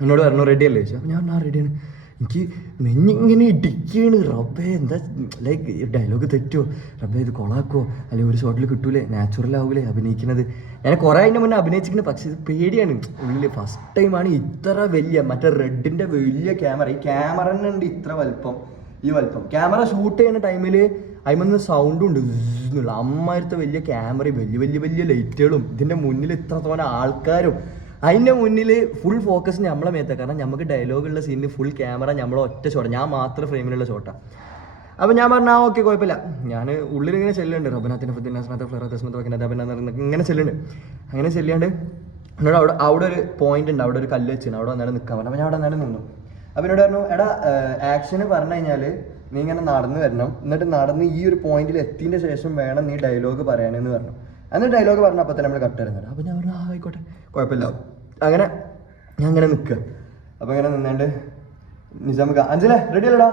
എന്നോട് പറഞ്ഞു റെഡി അല്ലേ? ചോദിച്ചു ഞാൻ റെഡിയാണ് എനിക്ക് നെഞ്ഞിങ്ങനെ ഇടിക്കുകയാണ് റബ്ബേ എന്താ ലൈക്ക് ഡയലോഗ് തെറ്റോ റബ്ബേ ഇത് കൊളാക്കുമോ അല്ലെങ്കിൽ ഒരു ഷോട്ടിൽ കിട്ടൂലേ നാച്ചുറൽ ആവൂലേ അഭിനയിക്കുന്നത് ഞാൻ കുറേ അതിന്റെ മുന്നേ അഭിനയിച്ചിരിക്കുന്നത് പക്ഷേ ഇത് പേടിയാണ് ഉള്ളിൽ ഫസ്റ്റ് ടൈമാണ് ഇത്ര വലിയ മറ്റേ റെഡിന്റെ വലിയ ക്യാമറ ഈ ക്യാമറ തന്നെ ഉണ്ട് ഇത്ര വലുപ്പം ഈ വലുപ്പം ക്യാമറ ഷൂട്ട് ചെയ്യുന്ന ടൈമിൽ അതിമന്ന് സൗണ്ടും ഉണ്ട് അമ്മാരത്തെ വലിയ ക്യാമറയും വലിയ വലിയ വലിയ ലൈറ്റുകളും ഇതിന്റെ മുന്നിൽ ഇത്ര ആൾക്കാരും അതിന്റെ മുന്നിൽ ഫുൾ ഫോക്കസ് നമ്മളെ മേത്ത കാരണം നമുക്ക് ഡയലോഗുള്ള സീനിൽ ഫുൾ ക്യാമറ നമ്മളെ ഒറ്റ ഷോട്ട് ഞാൻ മാത്രം ഫ്രെയിമിലുള്ള ഷോട്ടാണ് അപ്പോൾ ഞാൻ പറഞ്ഞു ആ ഓക്കെ കുഴപ്പമില്ല. ഞാൻ ഉള്ളിൽ ഇങ്ങനെ ചെല്ലുന്നുണ്ട് റബനാത്തിന്റെ ഫുദ്ദിനാസ്മത്തെ ഇങ്ങനെ ചെല്ലുന്നുണ്ട്. അങ്ങനെ ചെല്ലാണ്ട് എന്നോട് അവിടെ അവിടെ ഒരു പോയിന്റ് ഉണ്ട്. അവിടെ ഒരു കല്ല് വെച്ചിന്. അവിടെ വന്നാലും നിൽക്കാൻ പറഞ്ഞു. അപ്പോൾ ഞാൻ അവിടെ വന്നാലും നിന്നു. അപ്പോൾ എന്നോട് പറഞ്ഞു എടാ ആക്ഷന് പറഞ്ഞു കഴിഞ്ഞാൽ നീ ഇങ്ങനെ നടന്നു വരണം. എന്നിട്ട് നടന്ന് ഈ ഒരു പോയിന്റിൽ എത്തിയതിന്റെ ശേഷം വേണം നീ ഡയലോഗ് പറയാനെന്ന് പറഞ്ഞു. എന്നിട്ട് ഡയലോഗ് പറഞ്ഞപ്പോൾ തന്നെ നമ്മൾ കട്ട് തരുന്നുണ്ട് അപ്പോൾ ഞാൻ പറഞ്ഞു ആ ആയിക്കോട്ടെ. കുഴപ്പമില്ല. അങ്ങനെ ഞാൻ അങ്ങനെ നിൽക്കുക. അപ്പോൾ ഇങ്ങനെ നിന്നാണ്ട് നിസാമിക്ക അഞ്ചലേ റെഡി അല്ലടാ?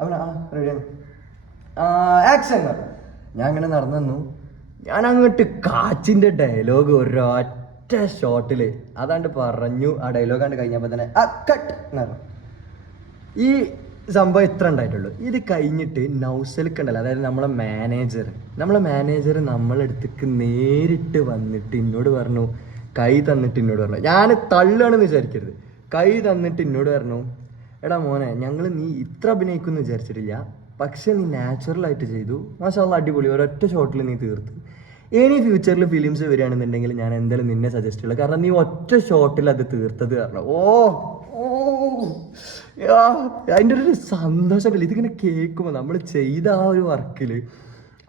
അവൻ ആ റെഡിയാണ് ആക്ഷൻ ഞാൻ അങ്ങനെ നടന്നു തന്നു ഞാൻ അങ്ങോട്ട് കാച്ചിന്റെ ഡയലോഗ് ഒരൊറ്റ ഷോട്ടിൽ അതാണ്ട് പറഞ്ഞു. ആ ഡയലോഗ് കണ്ട് കഴിഞ്ഞപ്പോൾ തന്നെ ആ കട്ട് പറഞ്ഞു. ഈ സംഭവം ഇത്ര ഉണ്ടായിട്ടുള്ളൂ. ഇത് കഴിഞ്ഞിട്ട് നൗസൽക്ക് ഉണ്ടല്ലോ അതായത് നമ്മളെ മാനേജർ നമ്മളെ മാനേജർ നമ്മളെടുത്തേക്ക് നേരിട്ട് വന്നിട്ട് എന്നോട് പറഞ്ഞു കൈ തന്നിട്ട് എന്നോട് പറഞ്ഞു. ഞാൻ തള്ളുകയാണെന്ന് വിചാരിക്കരുത്. കൈ തന്നിട്ട് എന്നോട് പറഞ്ഞു എടാ മോനെ ഞങ്ങൾ നീ ഇത്ര അഭിനയിക്കുമെന്ന് വിചാരിച്ചിട്ടില്ല. പക്ഷെ നീ നാച്ചുറൽ ആയിട്ട് ചെയ്തു. മാഷാള്ള അടിപൊളി. ഒരൊറ്റ ഷോട്ടിൽ നീ തീർത്തു. ഇനി ഫ്യൂച്ചറിൽ ഫിലിംസ് വരികയാണെന്നുണ്ടെങ്കിൽ ഞാൻ എന്തായാലും നിന്നെ സജസ്റ്റ് ചെയ്യുള്ളൂ കാരണം നീ ഒറ്റ ഷോട്ടിൽ അത് തീർത്തത് കാരണം ഓ അതിന്റെ ഒരു സന്തോഷമില്ല. ഇതിങ്ങനെ കേൾക്കുമ്പോൾ നമ്മൾ ചെയ്ത ആ ഒരു വർക്കിൽ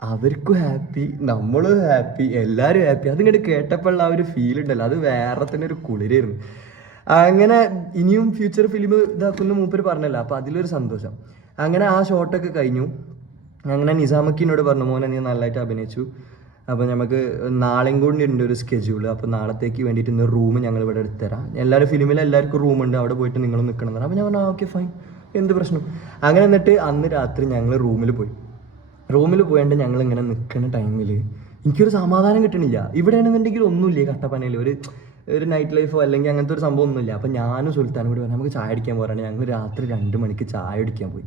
അവർക്കും ഹാപ്പി നമ്മളും ഹാപ്പി എല്ലാവരും ഹാപ്പി അതിങ്ങോട്ട് കേട്ടപ്പോഴുള്ള ആ ഒരു ഫീൽ ഉണ്ടല്ലോ. അത് വേറെ തന്നെ ഒരു കുളിരായിരുന്നു. അങ്ങനെ ഇനിയും ഫ്യൂച്ചർ ഫിലിം ഇതാക്കുന്ന മൂപ്പര് പറഞ്ഞല്ലോ. അപ്പോൾ അതിലൊരു സന്തോഷം. അങ്ങനെ ആ ഷോട്ടൊക്കെ കഴിഞ്ഞു. അങ്ങനെ നിസാമക്കിനോട് പറഞ്ഞു മോനെ നീ നല്ലതായിട്ട് അഭിനയിച്ചു. അപ്പോൾ നമുക്ക് നാളെയും കൂടി ഉണ്ട് ഒരു സ്കെഡ്യൂൾ അപ്പോൾ നാളത്തേക്ക് വേണ്ടിയിട്ട് ഇന്ന് റൂം ഞങ്ങൾ ഇവിടെ എടുത്തുതരാം. എല്ലാവരും ഫിലിമിൽ എല്ലാവർക്കും റൂം ഉണ്ട്. അവിടെ പോയിട്ട് നിങ്ങൾ നിൽക്കണം എന്ന് പറഞ്ഞു. അപ്പോൾ ഞാൻ പറഞ്ഞു ഓക്കെ ഫൈൻ എന്ത് പ്രശ്നം? അങ്ങനെ എന്നിട്ട് അന്ന് രാത്രി ഞങ്ങൾ റൂമിൽ പോയി. റൂമിൽ പോയാണ്ട് ഞങ്ങൾ ഇങ്ങനെ നിൽക്കുന്ന ടൈമിൽ എനിക്കൊരു സമാധാനം കിട്ടണില്ല. ഇവിടെ ആണെന്നുണ്ടെങ്കിൽ ഒന്നുമില്ല കട്ടപ്പനയിൽ ഒരു ഒരു നൈറ്റ് ലൈഫോ അല്ലെങ്കിൽ അങ്ങനത്തെ ഒരു സംഭവം ഒന്നുമില്ല. അപ്പം ഞാനും സുൽത്താനും കൂടി പറഞ്ഞു നമുക്ക് ചായ അടിക്കാൻ പോകാനാണ് ഞങ്ങൾ രാത്രി രണ്ട് മണിക്ക് ചായ അടിക്കാൻ പോയി.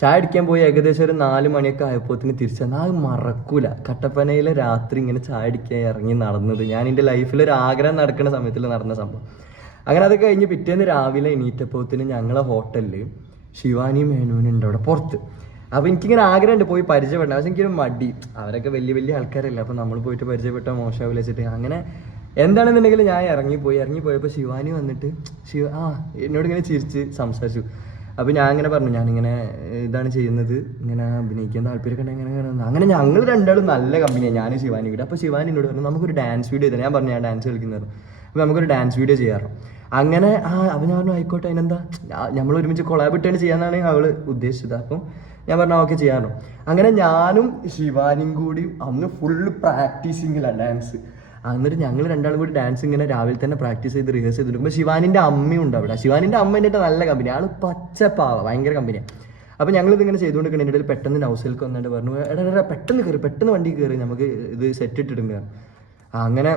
ചായ അടിക്കാൻ പോയി ഏകദേശം ഒരു നാല് മണിയൊക്കെ ആയപ്പോത്തിന് തിരിച്ചു വന്നാൽ അത് മറക്കൂല. കട്ടപ്പനയിലെ രാത്രി ഇങ്ങനെ ചായ അടിക്കാൻ ഇറങ്ങി നടന്നത്. ഞാൻ എന്റെ ലൈഫിൽ ഒരു ആഗ്രഹം നടക്കുന്ന സമയത്തിൽ നടന്ന സംഭവം. അങ്ങനെ അത് കഴിഞ്ഞ് പിറ്റേന്ന് രാവിലെ എണീറ്റപ്പോത്തിന് ഞങ്ങളെ ഹോട്ടലിൽ ശിവാനി മേനോനുണ്ട് അവിടെ പുറത്ത്. അപ്പോൾ എനിക്കിങ്ങനെ ആഗ്രഹമുണ്ട് പോയി പരിചയപ്പെടണം. പക്ഷെ എനിക്കൊരു മടി. അവരൊക്കെ വലിയ വലിയ ആൾക്കാരല്ല. അപ്പൊ നമ്മൾ പോയിട്ട് പരിചയപ്പെട്ട മോശമാവില്ല വെച്ചിട്ട്. അങ്ങനെ എന്താണെന്നുണ്ടെങ്കിൽ ഞാൻ ഇറങ്ങിപ്പോയി. ഇറങ്ങിപ്പോയപ്പോൾ ശിവാനി വന്നിട്ട് ശിവ ആ എന്നോട് ഇങ്ങനെ ചിരിച്ച് സംസാരിച്ചു. അപ്പോൾ ഞാൻ അങ്ങനെ പറഞ്ഞു ഞാനിങ്ങനെ ഇതാണ് ചെയ്യുന്നത്. ഇങ്ങനെ അഭിനയിക്കാൻ താല്പര്യമൊക്കെ ഉണ്ട് ഇങ്ങനെ ഇങ്ങനെ അങ്ങനെ ഞങ്ങൾ രണ്ടാളും നല്ല കമ്പനിയാണ് ഞാൻ ശിവാനി വീട് അപ്പോൾ ശിവാനി എന്നോട് പറഞ്ഞു നമുക്കൊരു ഡാൻസ് വീഡിയോ ചെയ്താൽ ഞാൻ പറഞ്ഞു ഞാൻ ഡാൻസ് കളിക്കുന്നത്. അപ്പോൾ നമുക്കൊരു ഡാൻസ് വീഡിയോ ചെയ്യാറ് അങ്ങനെ ആ അവൻ ഞാൻ പറഞ്ഞു ആയിക്കോട്ടെ അതിനെന്താ? നമ്മൾ ഒരുമിച്ച് കൊളാബിട്ടാണ് ചെയ്യാന്നാണ് അവൾ ഉദ്ദേശിച്ചത്. അപ്പം ഞാൻ പറഞ്ഞാൽ ഓക്കെ ചെയ്യാനോ. അങ്ങനെ ഞാനും ശിവാനിയും കൂടി അന്ന് ഫുള്ള് പ്രാക്ടീസിങ്ങിലാണ് ഡാൻസ് എന്നിട്ട് ഞങ്ങൾ രണ്ടാളും കൂടി ഡാൻസ് ഇങ്ങനെ രാവിലെ തന്നെ പ്രാക്ടീസ് ചെയ്ത് റിഹേഴ്സ് ചെയ്തിരിക്കുമ്പോൾ ശിവാനിന്റെ അമ്മയും ഉണ്ട് അവിടെ. ശിവാനിന്റെ അമ്മ എന്റെ നല്ല കമ്പനി ആൾ പച്ചപ്പാവ ഭയങ്കര കമ്പനിയാണ് അപ്പോൾ ഞങ്ങൾ ഇതിങ്ങനെ ചെയ്തുകൊണ്ടിരിക്കുന്ന ഇടയിൽ പെട്ടെന്ന് നൗസൽക്ക് വന്നിട്ട് പറഞ്ഞു എടാ എടാ പെട്ടെന്ന് കയറി പെട്ടെന്ന് വണ്ടി കയറി നമുക്ക് ഇത് സെറ്റ് ഇട്ടിട്ടുണ്ട് അങ്ങനെ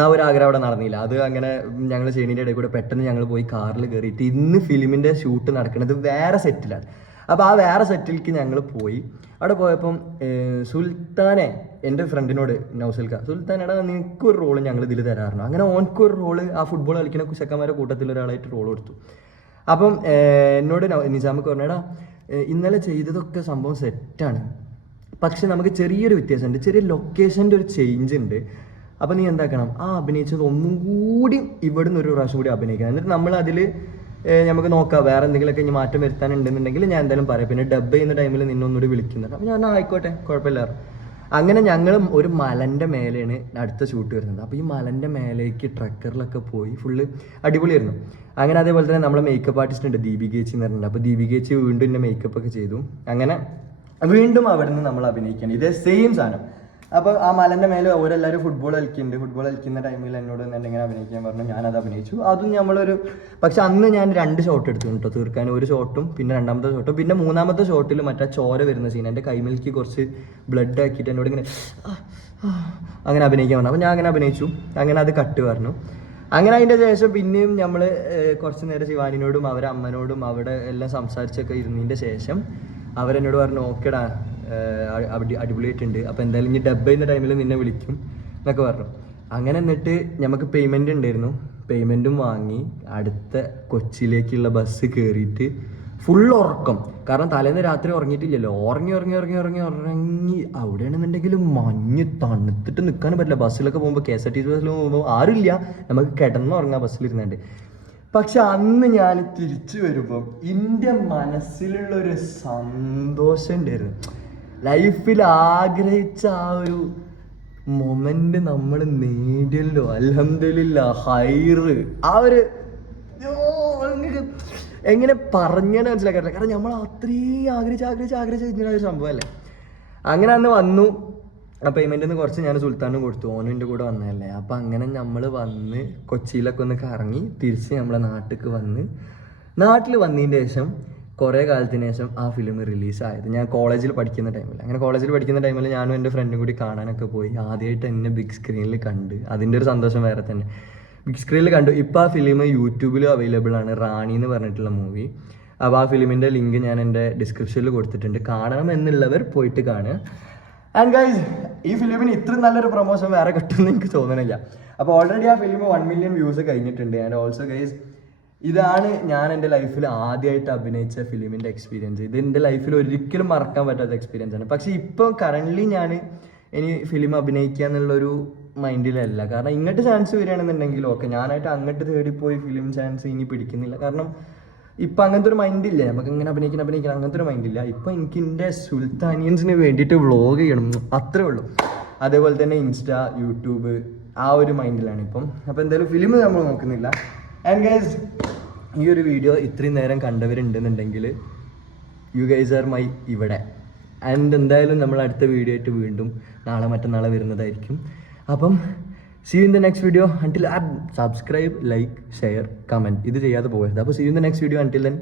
ആ ഒരു ആഗ്രഹം അവിടെ നടന്നില്ല. അത് അങ്ങനെ ഞങ്ങൾ ചെയ്യണതിന്റെ ഇടയിൽ കൂടെ പെട്ടെന്ന് ഞങ്ങൾ പോയി കാറിൽ കയറിയിട്ട് ഇന്ന് ഫിലിമിന്റെ ഷൂട്ട് നടക്കുന്നത് വേറെ സെറ്റിലാണ് അപ്പോൾ ആ വേറെ സെറ്റിലേക്ക് ഞങ്ങൾ പോയി. അവിടെ പോയപ്പം സുൽത്താനെ എന്റെ ഫ്രണ്ടിനോട് നൗസൽക്ക സുൽത്താനെടാ നിനക്ക് ഒരു റോൾ ഞങ്ങൾ ഇതിൽ തരാറുണ്ട്. അങ്ങനെ ഓനക്കൊരു റോൾ ആ ഫുട്ബോൾ കളിക്കുന്ന കുശക്കന്മാരുടെ കൂട്ടത്തിൽ ഒരാളായിട്ട് റോൾ കൊടുത്തു. അപ്പം എന്നോട് നിസാമൊക്കെ പറഞ്ഞടാ ഇന്നലെ ചെയ്തതൊക്കെ സംഭവം സെറ്റാണ് പക്ഷെ നമുക്ക് ചെറിയൊരു വ്യത്യാസമുണ്ട്. ചെറിയ ലൊക്കേഷന്റെ ഒരു ചേഞ്ച് ഉണ്ട്. അപ്പം നീ എന്താക്കണം? ആ അഭിനയിച്ചത് ഒന്നും കൂടി ഇവിടുന്ന് ഒരു പ്രാവശ്യം കൂടി അഭിനയിക്കണം. എന്നിട്ട് നമ്മൾ അതിൽ നമുക്ക് നോക്കാം. വേറെ എന്തെങ്കിലുമൊക്കെ ഇനി മാറ്റം വരുത്താനുണ്ടെന്നുണ്ടെങ്കിൽ ഞാൻ എന്തായാലും പറയാം. പിന്നെ ഡബ് ചെയ്യുന്ന ടൈമിൽ നിന്നൊന്നുകൂടി വിളിക്കുന്നുണ്ട് അപ്പം ഞാൻ "ആ, ആയിക്കോട്ടെ കുഴപ്പമില്ല. അങ്ങനെ ഞങ്ങൾ ഒരു മലന്റെ മേലെയാണ് അടുത്ത ഷൂട്ട് വരുന്നത്. അപ്പോൾ ഈ മലന്റെ മേലേക്ക് ട്രക്കറിലൊക്കെ പോയി ഫുള്ള് അടിപൊളിയായിരുന്നു. അങ്ങനെ അതേപോലെ തന്നെ നമ്മളെ മേക്കപ്പ് ആർട്ടിസ്റ്റ് ഉണ്ട് ദീപി ഗേച്ചി എന്ന് പറഞ്ഞിട്ടുണ്ട്. അപ്പോൾ ദീപി ഗേച്ചി വീണ്ടും എന്നെ മേക്കപ്പ് ഒക്കെ ചെയ്തു. അങ്ങനെ വീണ്ടും അവിടെ നിന്ന് നമ്മൾ അഭിനയിക്കണം ഇതേ സെയിം സാധനം. അപ്പോൾ ആ മലന്റെ മേലെ ഓരെല്ലാവരും ഫുട്ബോൾ കളിക്കുന്നുണ്ട്. ഫുട്ബോൾ കളിക്കുന്ന ടൈമിൽ എന്നോട് എന്തെങ്കിലും അഭിനയിക്കാൻ പറഞ്ഞു. ഞാനത് അഭിനയിച്ചു. അതും നമ്മളൊരു പക്ഷെ അന്ന് ഞാൻ രണ്ട് ഷോട്ട് എടുത്തു കേട്ടോ തീർക്കാൻ. ഒരു ഷോട്ടും പിന്നെ രണ്ടാമത്തെ ഷോട്ടും പിന്നെ മൂന്നാമത്തെ ഷോട്ടിൽ മറ്റേ ചോര വരുന്ന സീൻ എന്റെ കൈമിലേക്ക് കുറച്ച് ബ്ലഡ് ആക്കിയിട്ട് എന്നോട് ഇങ്ങനെ അങ്ങനെ അഭിനയിക്കാൻ പറഞ്ഞു. അപ്പോൾ ഞാൻ അങ്ങനെ അഭിനയിച്ചു. അങ്ങനെ അത് കട്ട് പറഞ്ഞു. അങ്ങനെ അതിന്റെ ശേഷം പിന്നെയും നമ്മൾ കുറച്ച് നേരം ശിവാനിനോടും അവരെ അമ്മനോടും അവിടെ എല്ലാം സംസാരിച്ചൊക്കെ ഇരുന്നതിന്റെ ശേഷം അവരെന്നോട് പറഞ്ഞു ഓക്കേടാ അടി അടിപൊളിയായിട്ടുണ്ട്. അപ്പോൾ എന്തായാലും ഇനി ഡബ് ചെയ്യുന്ന ടൈമിൽ നിന്നെ വിളിക്കും എന്നൊക്കെ പറഞ്ഞു. അങ്ങനെ എന്നിട്ട് നമുക്ക് പേയ്മെന്റ് ഉണ്ടായിരുന്നു പേയ്മെന്റും വാങ്ങി. അടുത്ത കൊച്ചിയിലേക്കുള്ള ബസ് കയറിയിട്ട് ഫുൾ ഉറക്കം. കാരണം തലേന്ന് രാത്രി ഉറങ്ങിയിട്ടില്ലല്ലോ. ഉറങ്ങി ഉറങ്ങി ഉറങ്ങി ഉറങ്ങി ഉറങ്ങി. അവിടെയാണെന്നുണ്ടെങ്കിൽ മഞ്ഞ് തണുത്തിട്ട് നിൽക്കാൻ പറ്റില്ല. ബസ്സിലൊക്കെ പോകുമ്പോൾ K S R T C ബസ്സിൽ പോകുമ്പോൾ ആരുമില്ല. നമുക്ക് കിടന്നുറങ്ങാം ബസ്സിലിരുന്നുണ്ട്. പക്ഷെ അന്ന് ഞാൻ തിരിച്ചു വരുമ്പോൾ എന്റെ മനസ്സിലുള്ള ഒരു സന്തോഷം ഉണ്ടായിരുന്നു ലൈഫിൽ ആഗ്രഹിച്ച ആ ഒരു മൊമെന്റ് നമ്മൾ നേടിയല്ലോ. അലഹമില്ല ഹൈറ് ആ ഒരു എങ്ങനെ പറഞ്ഞാൽ മനസ്സിലാക്കാറില്ല കാരണം നമ്മൾ അത്രയും ആഗ്രഹിച്ച് ആഗ്രഹിച്ച് ആഗ്രഹിച്ച് ഇങ്ങനെ ഒരു സംഭവമല്ലേ അങ്ങനെ അന്ന് വന്നു. ആ പേയ്മെന്റ് ഒന്ന് കുറച്ച് ഞാൻ സുൽത്താനും കൊടുത്തു. ഓനും കൂടെ വന്നതല്ലേ. അപ്പം അങ്ങനെ നമ്മൾ വന്ന് കൊച്ചിയിലൊക്കെ ഒന്ന് കറങ്ങി തിരിച്ച് നമ്മളെ നാട്ടിലേക്ക് വന്ന്. നാട്ടിൽ വന്നതിന് ശേഷം കുറേ കാലത്തിന് ശേഷം ആ ഫിലിം റിലീസായത് ഞാൻ കോളേജിൽ പഠിക്കുന്ന ടൈമിൽ അങ്ങനെ കോളേജിൽ പഠിക്കുന്ന ടൈമിൽ ഞാനും എന്റെ ഫ്രണ്ടും കൂടി കാണാനൊക്കെ പോയി. ആദ്യമായിട്ട് എന്നെ ബിഗ് സ്ക്രീനിൽ കണ്ട്. അതിന്റെ ഒരു സന്തോഷം വേറെ തന്നെ. ബിഗ് സ്ക്രീനിൽ കണ്ടു. ഇപ്പോൾ ആ ഫിലിം യൂട്യൂബിലും അവൈലബിൾ ആണ്. റാണി എന്ന് പറഞ്ഞിട്ടുള്ള മൂവി അപ്പോൾ ആ ഫിലിമിന്റെ ലിങ്ക് ഞാൻ എന്റെ ഡിസ്ക്രിപ്ഷനിൽ കൊടുത്തിട്ടുണ്ട്. കാണണം എന്നുള്ളവർ പോയിട്ട് കാണുക. ആൻഡ് ഗൈസ് ഈ ഫിലിമിന് ഇത്രയും നല്ലൊരു പ്രൊമോഷൻ വേറെ കിട്ടുമെന്ന് എനിക്ക് തോന്നണില്ല. അപ്പോൾ ഓൾറെഡി ആ ഫിലിം വൺ മില്യൺ വ്യൂസ് കഴിഞ്ഞിട്ടുണ്ട്. ആൻഡ് ഓൾസോ ഗൈസ് ഇതാണ് ഞാൻ എന്റെ ലൈഫിൽ ആദ്യമായിട്ട് അഭിനയിച്ച ഫിലിമിന്റെ എക്സ്പീരിയൻസ് ഇത് എന്റെ ലൈഫിൽ ഒരിക്കലും മറക്കാൻ പറ്റാത്ത എക്സ്പീരിയൻസ് ആണ്. പക്ഷേ ഇപ്പോൾ കറന്റ്ലി ഞാൻ ഇനി ഫിലിം അഭിനയിക്കുക എന്നുള്ളൊരു മൈൻഡിലല്ല കാരണം ഇങ്ങോട്ട് ചാൻസ് വരികയാണെന്നുണ്ടെങ്കിൽ ഓക്കെ ഞാനായിട്ട് അങ്ങോട്ട് തേടി പോയി ഫിലിം ചാൻസ് ഇനി പിടിക്കുന്നില്ല. കാരണം ഇപ്പം അങ്ങനത്തെ ഒരു മൈൻഡ് ഇല്ല. നമുക്ക് ഇങ്ങനെ അഭിനയിക്കണം അഭിനയിക്കണം അങ്ങനത്തെ ഒരു മൈൻഡ് ഇല്ല. ഇപ്പം എനിക്ക് എന്റെ സുൽത്താനിയൻസിന് വേണ്ടിയിട്ട് വ്ളോഗ് ചെയ്യണം. അത്രേ ഉള്ളൂ. അതേപോലെ തന്നെ ഇൻസ്റ്റ യൂട്യൂബ് ആ ഒരു മൈൻഡിലാണ് ഇപ്പം. അപ്പോൾ എന്തായാലും ഫിലിം നമ്മൾ നോക്കുന്നില്ല. ആൻഡ് ഗൈസ് ഈ ഒരു വീഡിയോ ഇത്രയും നേരം കണ്ടവരുണ്ടെന്നുണ്ടെങ്കിൽ യു ഗൈസ് ആർ മൈ ഇവിടെ. ആൻഡ് എന്തായാലും നമ്മൾ അടുത്ത വീഡിയോ ആയിട്ട് വീണ്ടും നാളെ മറ്റന്നാളെ വരുന്നതായിരിക്കും. അപ്പം see in the next video until subscribe like share comment ഇത് ചെയ്യാതെ പോകരുത്. അപ്പോൾ see in the next video until then